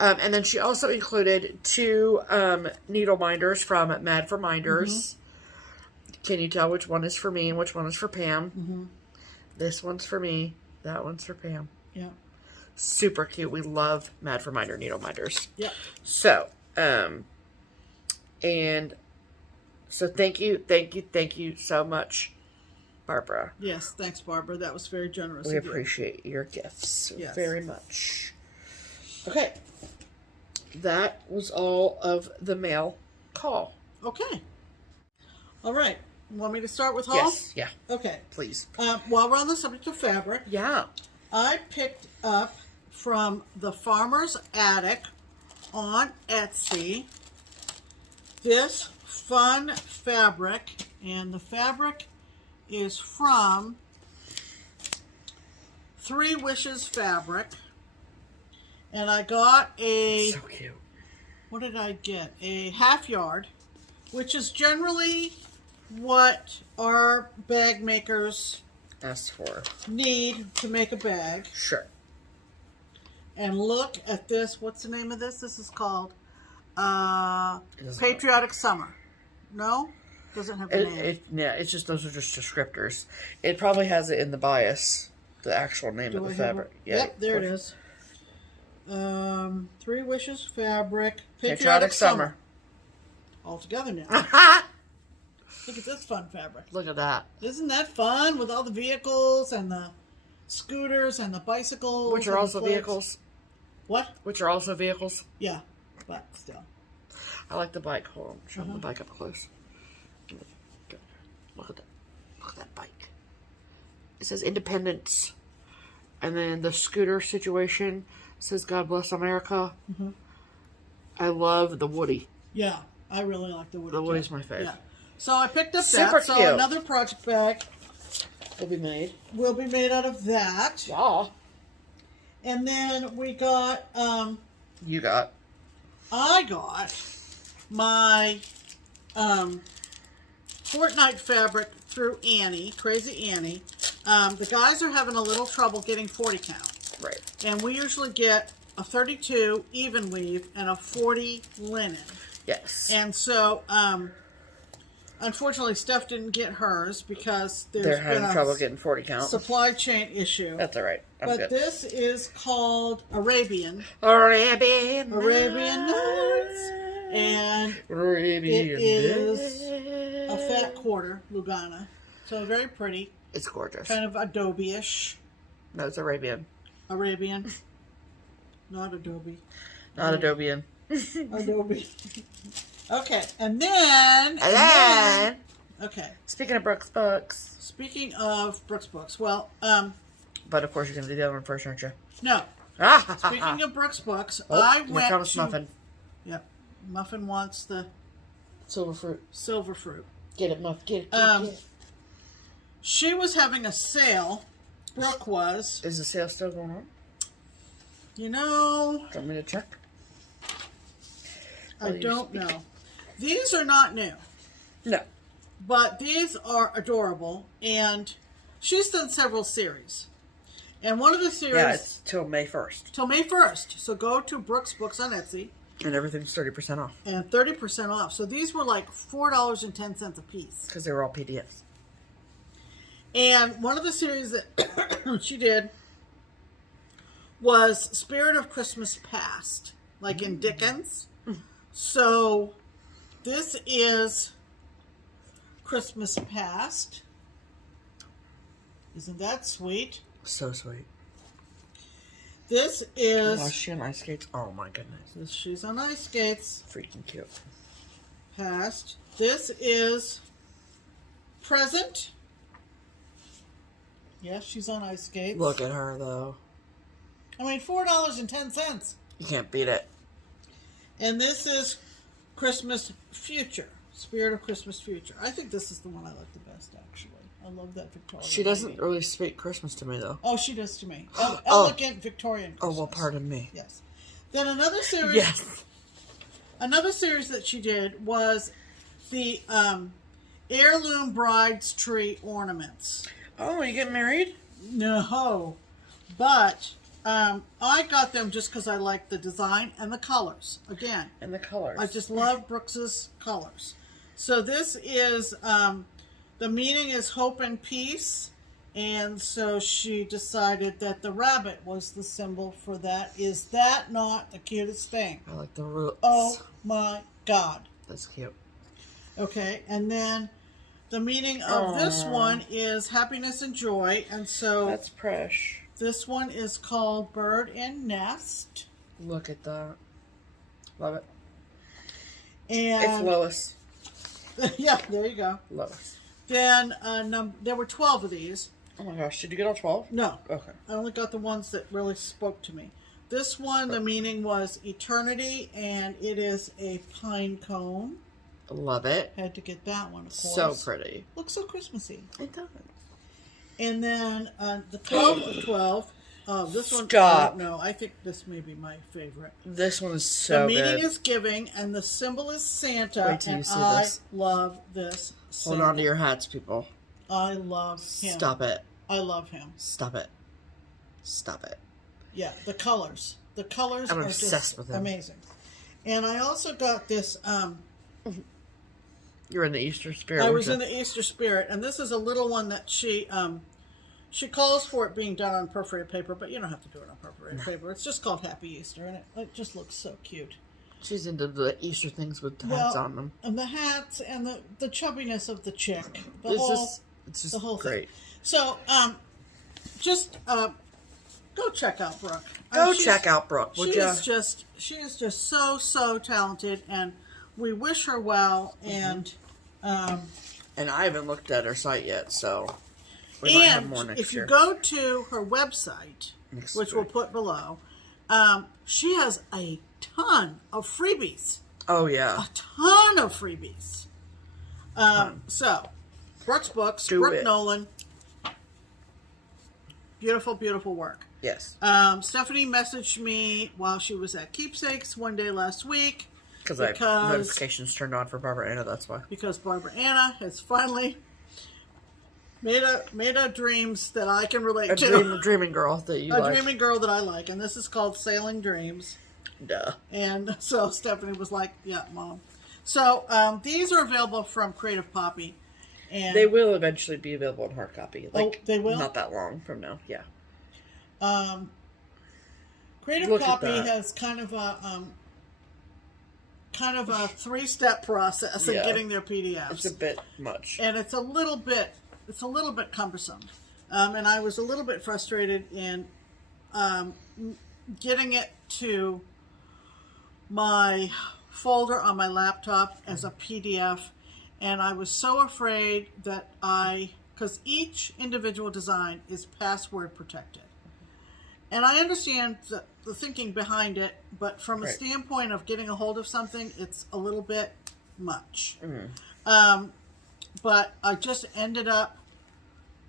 And then she also included 2 needle minders from MadforMinders. Mm-hmm. Can you tell which one is for me and which one is for Pam? Mm-hmm. This one's for me. That one's for Pam. Yeah. Super cute. We love MadforMinder needle minders. Yeah. So, and so thank you so much, Barbara. Yes, thanks, Barbara. That was very generous. We appreciate your gifts very much. Okay. That was all of the mail call. Okay. All right. Want me to start with hauls? Yes. Yeah. Okay. Please. While we're on the subject of fabric. Yeah. I picked up from the Farmer's Attic on Etsy this fun fabric, and the fabric is from 3 Wishes Fabric, and I got so cute. What did I get? A half yard, which is generally what our bag makers ask for, need to make a bag. Sure. And look at this. What's the name of this? This is called Patriotic Summer. No? Doesn't have a name. It's just, those are just descriptors. It probably has it in the bias, the actual name of the fabric. Yep, there it is. 3 Wishes Fabric, Patriotic Summer. All together now. Look at this fun fabric. Look at that. Isn't that fun with all the vehicles and the scooters and the bicycles? Which are also vehicles. What? Which are also vehicles. Yeah, but still. I like the bike. Hold on. Show them the bike up close. Look at that. Look at that bike. It says Independence. And then the scooter situation says God Bless America. Mm-hmm. I love the Woody. Yeah, I really like the Woody. The Woody's my favorite. Yeah. So I picked up Super that. Cute. So another project bag will be made out of that. Yeah. And then we got I got my Fortnite fabric through Annie, Crazy Annie. The guys are having a little trouble getting 40 count. Right. And we usually get a 32 even weave and a 40 linen. Yes. And so unfortunately, Steph didn't get hers because they're having trouble getting 40 count. Supply chain issue. That's all right. I'm good. This is called Arabian Nights. And it is a fat quarter, Lugana. So very pretty. It's gorgeous. Kind of Adobe-ish. No, it's Arabian. Not Adobe. Not Adobe. Adobe. Okay, and then... Okay. Speaking of Brooke's books. Speaking of Brooke's books, well, But of course you're going to do the other one first, aren't you? No. Speaking of Brooke's books, I went here comes to... Muffin. Yep. Muffin wants the... Silver fruit. Silver fruit. Get it, Muff. Get it. She was having a sale. Brooke was. Is the sale still going on? You know... Do you want me to check? I don't know. These are not new. No. But these are adorable. And she's done several series. And one of the series... Yeah, it's till May 1st. Till May 1st. So go to Brooke's Books on Etsy. And everything's 30% off. And 30% off. So these were like $4.10 a piece. Because they were all PDFs. And one of the series that she did was Spirit of Christmas Past. Like in Dickens. So this is Christmas Past. Isn't that sweet? So sweet. This is... Oh, is she on ice skates? Oh my goodness. She's on ice skates. Freaking cute. Past. This is Present. Yes, she's on ice skates. Look at her, though. I mean, $4.10. You can't beat it. And this is Christmas Future. Spirit of Christmas Future. I think this is the one I like the best, actually. I love that Victorian. She doesn't really speak Christmas to me, though. Oh, she does to me. Elegant Victorian Christmas. Oh, well, pardon me. Yes. Then another series... Yes. Another series that she did was the Heirloom Bride's Tree Ornaments. Oh, you getting married? No. But I got them just because I like the design and the colors. Again. And the colors. I just love Brooks's colors. So this is... the meaning is hope and peace, and so she decided that the rabbit was the symbol for that. Is that not the cutest thing? I like the roots. Oh my God. That's cute. Okay, and then the meaning of this one is happiness and joy, and so... That's fresh. This one is called Bird and Nest. Look at that. Love it. And it's Lois. Yeah, there you go. Lois. Then there were 12 of these. Oh my gosh, did you get all 12? No. Okay. I only got the ones that really spoke to me. This one, the meaning was eternity, and it is a pine cone. Love it. Had to get that one, of course. So pretty. Looks so Christmassy. It does. And then the 12 of 12. Oh, this one. Stop. No, I think this may be my favorite. This one is so good. The meaning is giving, and the symbol is Santa. Wait till you see I this. love this. Hold on to your hats, people. I love him. Stop it. I love him. Stop it. Stop it. Yeah, the colors. The colors I'm are obsessed just with him. Amazing. And I also got this... You're in the Easter spirit. I was in the Easter spirit, and this is a little one that she calls for it being done on perforated paper, but you don't have to do it on perforated paper. It's just called Happy Easter, and it just looks so cute. She's into the Easter things with hats on them. And the hats and the chubbiness of the chick. It's just the whole great. Thing. So, just go check out Brooke. Go check out Brooke, would you? She is just so talented, and we wish her well. And I haven't looked at her site yet, so we might have more next year. If you go to her website, which we'll put below, she has a ton of freebies. Oh yeah, a ton of freebies. So, Brooke's Books, Brooke Nolan. Beautiful, beautiful work. Yes. Stephanie messaged me while she was at Keepsakes one day last week. Because I have notifications turned on for Barbara Anna, that's why. Because Barbara Anna has finally made a dreams that I can relate to. A dreaming girl that you like. A dreaming girl that I like. And this is called Sailing Dreams. Duh. And so Stephanie was like, yeah, Mom. So these are available from Creative Poppy. And they will eventually be available in hard copy. They will? Not that long from now, yeah. Creative Poppy has kind of a 3-step process in getting their PDFs. It's a bit much. And it's a little bit cumbersome. And I was a little bit frustrated in getting it to my folder on my laptop as a PDF, and I was so afraid that because each individual design is password protected. And I understand the thinking behind it, but from a standpoint of getting a hold of something, it's a little bit much. But I just ended up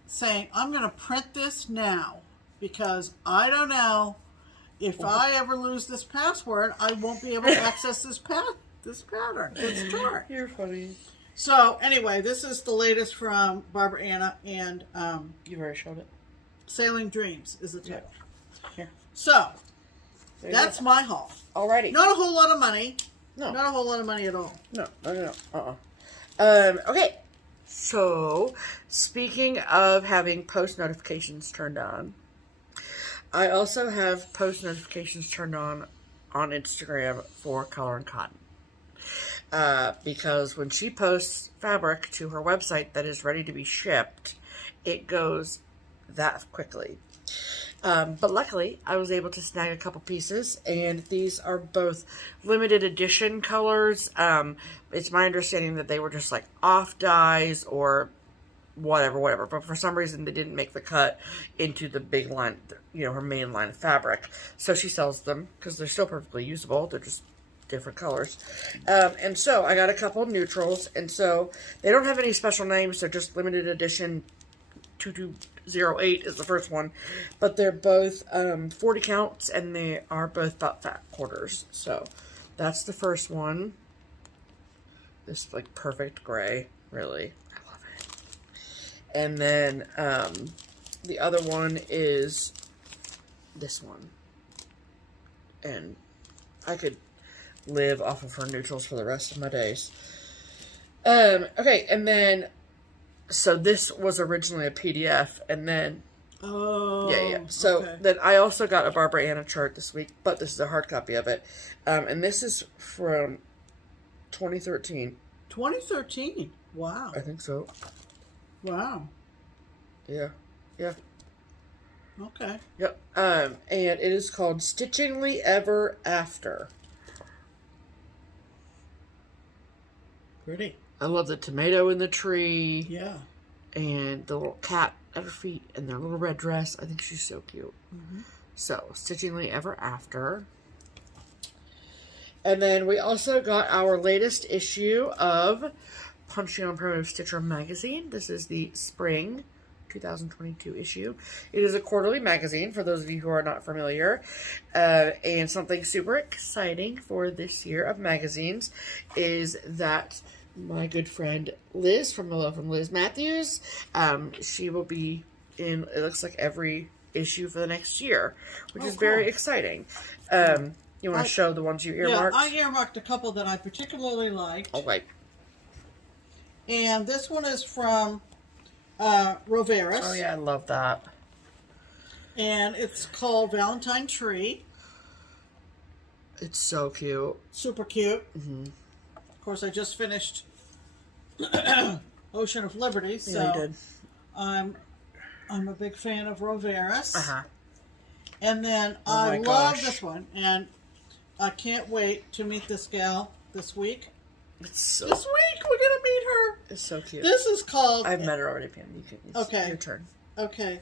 saying, I'm going to print this now, because I don't know if I ever lose this password, I won't be able to access this pattern, this chart. You're funny. So anyway, this is the latest from Barbara Anna, and you've already showed it. Sailing Dreams is the title. Here. So that's my haul. Alrighty. Not a whole lot of money. No. Not a whole lot of money at all. No. Okay. So, speaking of having post notifications turned on, I also have post notifications turned on Instagram for Color and Cotton. Because when she posts fabric to her website that is ready to be shipped, it goes that quickly. But luckily, I was able to snag a couple pieces, and these are both limited edition colors. It's my understanding that they were just like off dyes or whatever. But for some reason, they didn't make the cut into the big line, her main line of fabric. So she sells them because they're still perfectly usable. They're just different colors. And so I got a couple of neutrals, and so they don't have any special names. They're just limited edition 2208 is the first one, but they're both 40 counts, and they are both about fat quarters. So that's the first one. This like perfect gray, really, I love it. And then the other one is this one, and I could live off of her neutrals for the rest of my days. Okay, and then so this was originally a PDF, and then so then I also got a Barbara Anna chart this week, but this is a hard copy of it, and this is from 2013. 2013. Wow. I think so. Wow. Yeah. Okay. Yep. And it is called Stitchingly Ever After. Pretty. I love the tomato in the tree. Yeah. And the little cat at her feet and their little red dress. I think she's so cute. So, Stitchingly Ever After. And then we also got our latest issue of Punching on Primitive Stitcher magazine. This is the spring 2022 issue. It is a quarterly magazine for those of you who are not familiar. And something super exciting for this year of magazines is that my good friend Liz from Liz Matthews, she will be in, it looks like, every issue for the next year, which is very exciting. You want to show the ones you earmarked? Yeah, I earmarked a couple that I particularly liked. Okay. And this one is from Roveris. Oh yeah, I love that. And it's called Valentine Tree. It's so cute. Super cute. Of course, I just finished Ocean of Liberty, so yeah, you did. I'm a big fan of Roveris. And then Oh I love this one, and I can't wait to meet this gal this week. It's so. This week we're gonna meet her. It's so cute. This is called. I've met her already, Pam. You can. It's your turn. Okay.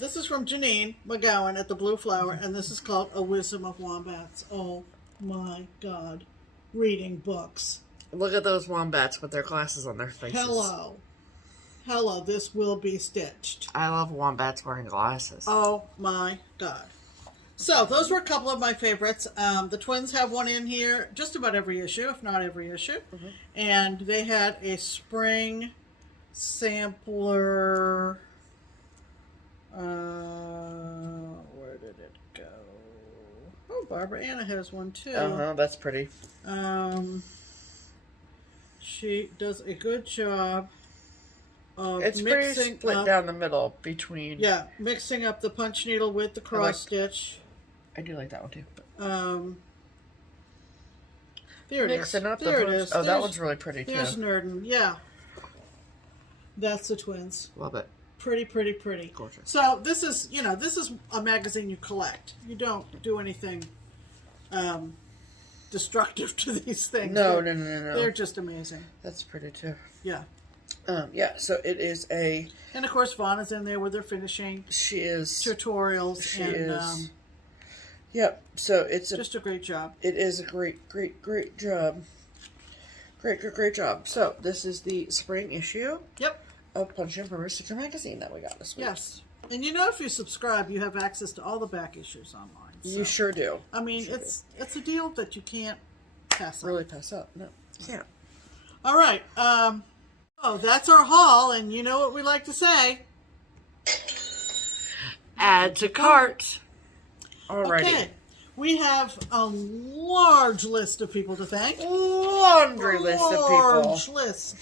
This is from Janine McGowan at the Blue Flower, and this is called A Wisdom of Wombats. Oh my God, reading books. Look at those wombats with their glasses on their faces. Hello, this will be stitched. I love wombats wearing glasses. Oh my God. So, those were a couple of my favorites. The twins have one in here just about every issue, if not every issue. And they had a spring sampler. Where did it go? Oh, Barbara Anna has one too. That's pretty. She does a good job of it's pretty split down the middle between. Yeah, mixing up the punch needle with the cross stitch. I do like that one too. There it is. Mixing up there it is. Oh, that one's really pretty too. There's Nerdin. Yeah. That's the twins. Love it. Pretty. Gorgeous. So this is, this is a magazine you collect. You don't do anything destructive to these things. No. They're just amazing. That's pretty too. Yeah. So it is a... And of course, Vaughna's in there with her finishing. She is. Tutorials. She is. Yep. So it's just a great job. It is a great job. Great job. So this is the spring issue. Yep. Of Punch and Farmer's Stitch magazine that we got this week. Yes. And if you subscribe, you have access to all the back issues online. So. You sure do. I mean, it's a deal that you can't pass up. Really pass up. No, you can't. All right. That's our haul, and you know what we like to say. Add to cart. Alrighty. Okay. We have a large list of people to thank. Laundry list of people. Large list.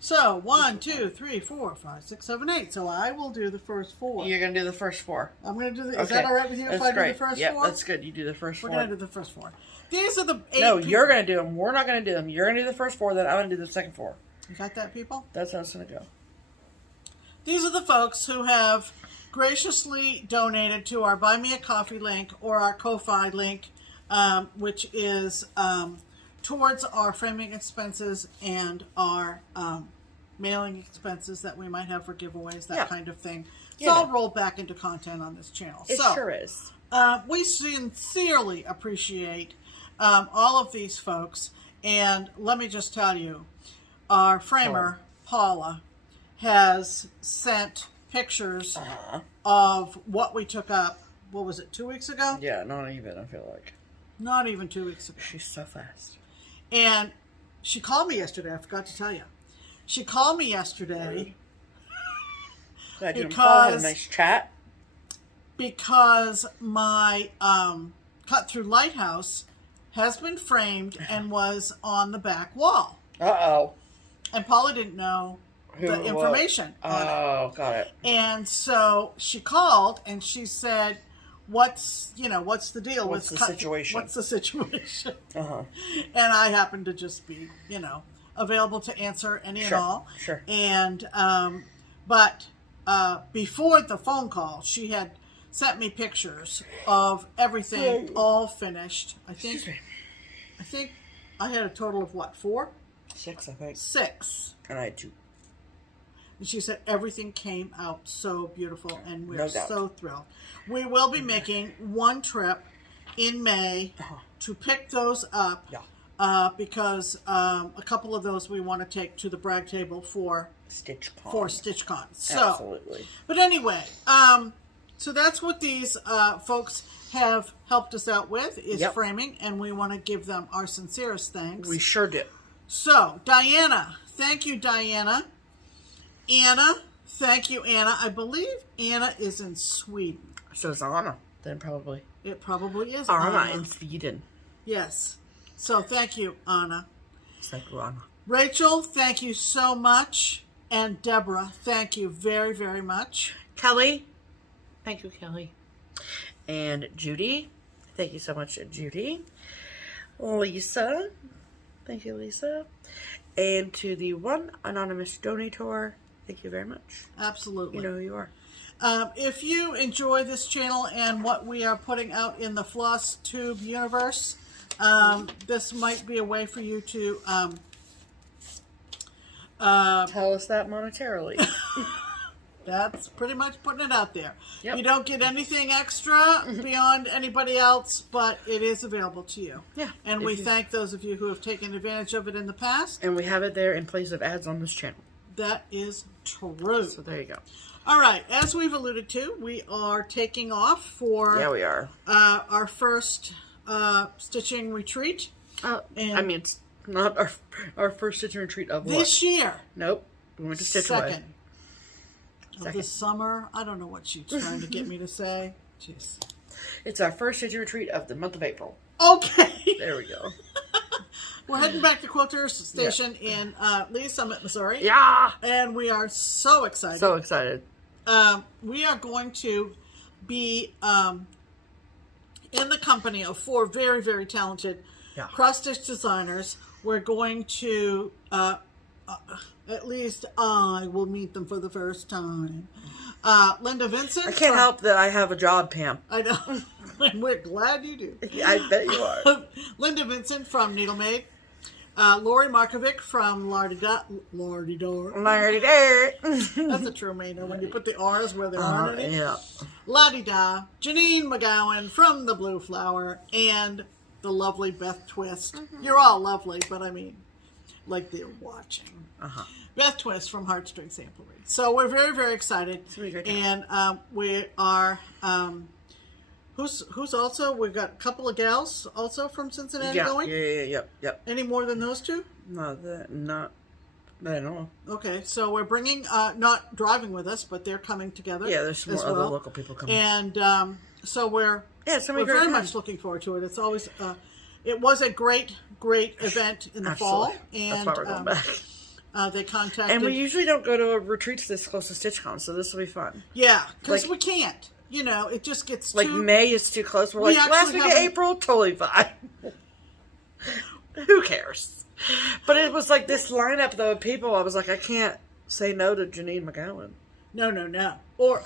So, 1, 2, 3, 4, 5, 6, 7, 8. So I will do the first 4. You're going to do the first 4. I'm going to do the... Is that all right with you if I do the first 4? Yeah, that's good. You do the first 4. We're going to do the first 4. These are the 8 No, you're going to do them. We're not going to do them. You're going to do the first 4, then I'm going to do the second 4. You got that, people? That's how it's going to go. These are the folks who have graciously donated to our Buy Me a Coffee link or our Ko-Fi link, which is towards our framing expenses and our mailing expenses that we might have for giveaways, that kind of thing. It's all rolled back into content on this channel. It sure is. We sincerely appreciate all of these folks. And let me just tell you, our framer, Paula, has sent pictures of what we took up. What was it, 2 weeks ago? Yeah, not even, I feel like. Not even 2 weeks ago. She's so fast. And she called me yesterday. I forgot to tell you. She called me yesterday Glad you and Paul had a nice chat. Because my cut-through lighthouse has been framed and was on the back wall. Uh-oh. And Paula didn't know the information on it. Oh, got it. And so she called and she said, what's the deal? What's the situation? What's the situation? Uh-huh. And I happened to just be, available to answer any and all. Sure. And, but before the phone call, she had sent me pictures of everything all finished. I think I had a total of 4? 6, I think. 6. And I had 2. And she said everything came out so beautiful, and we're so thrilled. We will be making one trip in May to pick those up. Yeah. Because a couple of those we want to take to the brag table for StitchCon. So, absolutely. But anyway, so that's what these folks have helped us out with is framing, and we want to give them our sincerest thanks. We sure do. So, Diana, thank you, Diana. Anna, thank you, Anna. I believe Anna is in Sweden. So is Anna, then probably. It probably is Anna in Sweden. Yes. So thank you, Anna. Thank you, Anna. Rachel, thank you so much. And Deborah, thank you very, very much. Kelly, thank you, Kelly. And Judy, thank you so much, Judy. Lisa, thank you, Lisa. And to the one anonymous donator, thank you very much. Absolutely. You know who you are. If you enjoy this channel and what we are putting out in the FlossTube universe, this might be a way for you to tell us that monetarily. That's pretty much putting it out there. Yep. You don't get anything extra beyond anybody else, but it is available to you. Yeah. And we thank those of you who have taken advantage of it in the past. And we have it there in place of ads on this channel. That is true. So there you go. All right. As we've alluded to, we are taking off for we are. Our first stitching retreat. I mean, it's not our first stitching retreat of this year. Nope. We went to Stitch Away. Of the summer. I don't know what she's trying to get me to say. Jeez. It's our first stitching retreat of the month of April. Okay. There we go. We're heading back to Quilter Station in Lee Summit, Missouri. Yeah. And we are so excited. So excited. We are going to be in the company of 4 very, very talented cross-stitch designers. We're going to at least I will meet them for the first time. Linda Vincent. I can't help that I have a job, Pam. I know. And we're glad you do. I bet you are. Linda Vincent from Needle Maid. Lori Markovic from Lardy-Dar. That's a true meaner when you put the R's where there aren't any. Yeah. La-di-da. Janine McGowan from The Blue Flower. And the lovely Beth Twist. You're all lovely, but I mean, like they're watching. Beth Twist from Heartstring Samplery. So we're very, very excited. And we are... Who's also, we've got a couple of gals also from Cincinnati going? Yep. Any more than those two? No, not, I don't know. Okay, so we're bringing, not driving with us, but they're coming together. Yeah, there's some more other local people coming. And so we're very much looking forward to it. It's always, it was a great event in the fall. And that's why we're going back. They contacted... And we usually don't go to retreats this close to StitchCon, so this will be fun. Yeah, because we can't. You know, it just gets like too... May is too close. We're like, last week of April, totally fine. Who cares? But it was like this lineup, though, of people. I was like, I can't say no to Janine McGowan. No. Or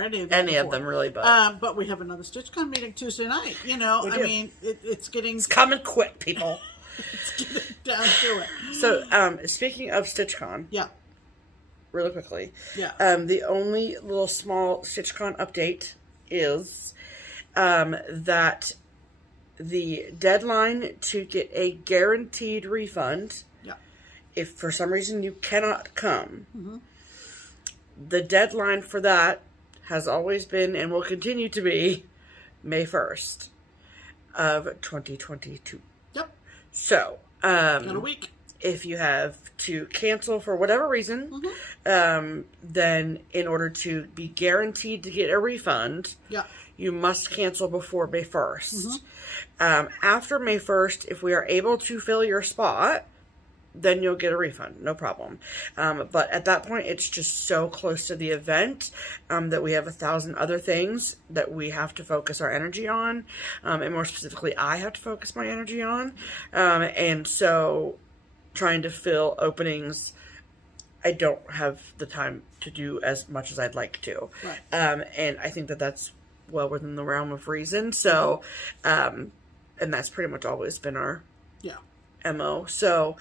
any of them. Any of them, really. But we have another StitchCon meeting Tuesday night. You know, I mean, it's getting... It's coming quick, people. It's getting down to it. So, speaking of StitchCon... Yeah. Really quickly. Yeah. The only little small StitchCon update is that the deadline to get a guaranteed refund, if for some reason you cannot come, the deadline for that has always been and will continue to be May 1st of 2022. Yep. So, in a week. If you have to cancel for whatever reason, then in order to be guaranteed to get a refund, you must cancel before May 1st. After May 1st, if we are able to fill your spot, then you'll get a refund. No problem. But at that point, it's just so close to the event that we have 1,000 other things that we have to focus our energy on. And more specifically, I have to focus my energy on. And so... trying to fill openings, I don't have the time to do as much as I'd like to. Right. And I think that that's well within the realm of reason. So, and that's pretty much always been our MO. So,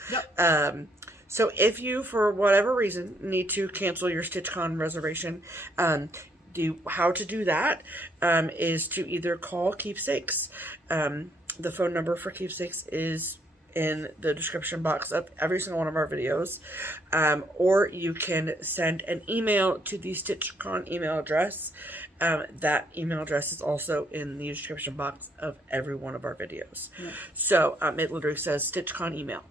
so if you, for whatever reason, need to cancel your StitchCon reservation, how to do that is to either call Keepsakes. The phone number for Keepsakes is in the description box of every single one of our videos, or you can send an email to the StitchCon email address. That email address is also in the description box of every one of our videos. So it literally says StitchCon email.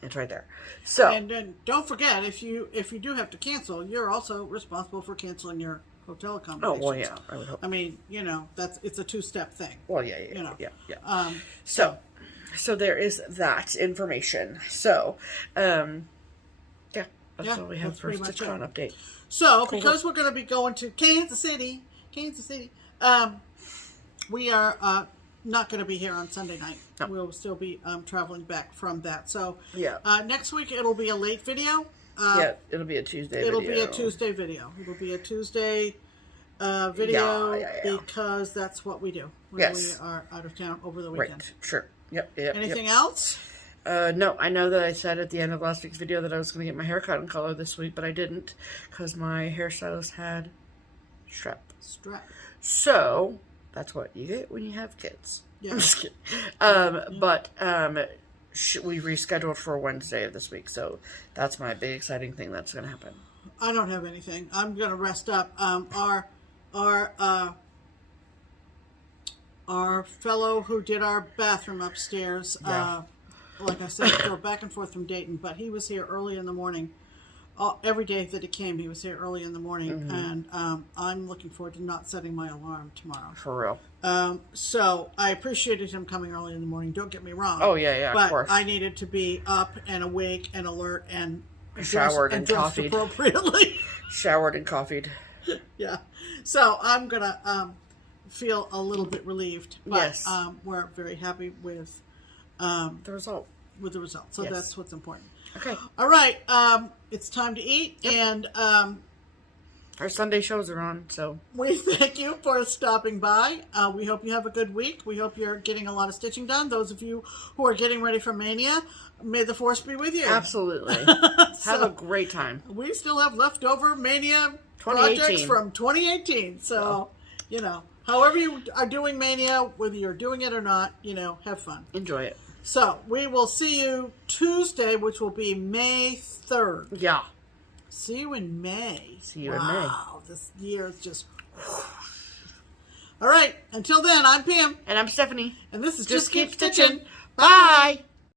It's right there. So, and then don't forget, if you do have to cancel, you're also responsible for canceling your hotel accommodations. Oh well, yeah, I would hope. I mean, you know, it's a two-step thing. Well, yeah, you know. Yeah. So there is that information. So, that's all we have for StitchCon update. So, because we're going to be going to Kansas City, we are not going to be here on Sunday night. No. We'll still be traveling back from that. So, next week it'll be a late video. It'll be a Tuesday video. It'll be a Tuesday video. Because that's what we do when we are out of town over the weekend. Right, sure. Yep. Anything else? No, I know that I said at the end of last week's video that I was going to get my hair cut in color this week, but I didn't because my hairstylist had strep. So, that's what you get when you have kids. Yeah. I'm just kidding. But we rescheduled for Wednesday of this week, so that's my big exciting thing that's going to happen. I don't have anything. I'm going to rest up. Our fellow who did our bathroom upstairs, like I said, drove back and forth from Dayton, but he was here early in the morning. Every day that he came, he was here early in the morning, and I'm looking forward to not setting my alarm tomorrow. For real. So I appreciated him coming early in the morning. Don't get me wrong. Oh yeah, but of course. I needed to be up and awake and alert and showered and dressed coffeeed appropriately. Showered and coffeed. Yeah. So I'm gonna feel a little bit relieved. But, yes. We're very happy with the result. So that's what's important. Okay. All right. It's time to eat, and our Sunday shows are on, so we thank you for stopping by. We hope you have a good week. We hope you're getting a lot of stitching done. Those of you who are getting ready for Mania, may the force be with you. Absolutely. Have a great time. We still have leftover Mania projects from 2018. So, you know, however you are doing Mania, whether you're doing it or not, you know, have fun. Enjoy it. So, we will see you Tuesday, which will be May 3rd. Yeah. See you in May. See you in May. Wow, this year is just... All right, until then, I'm Pam. And I'm Stephanie. And this is Just Keep Stitching. Stitching. Bye.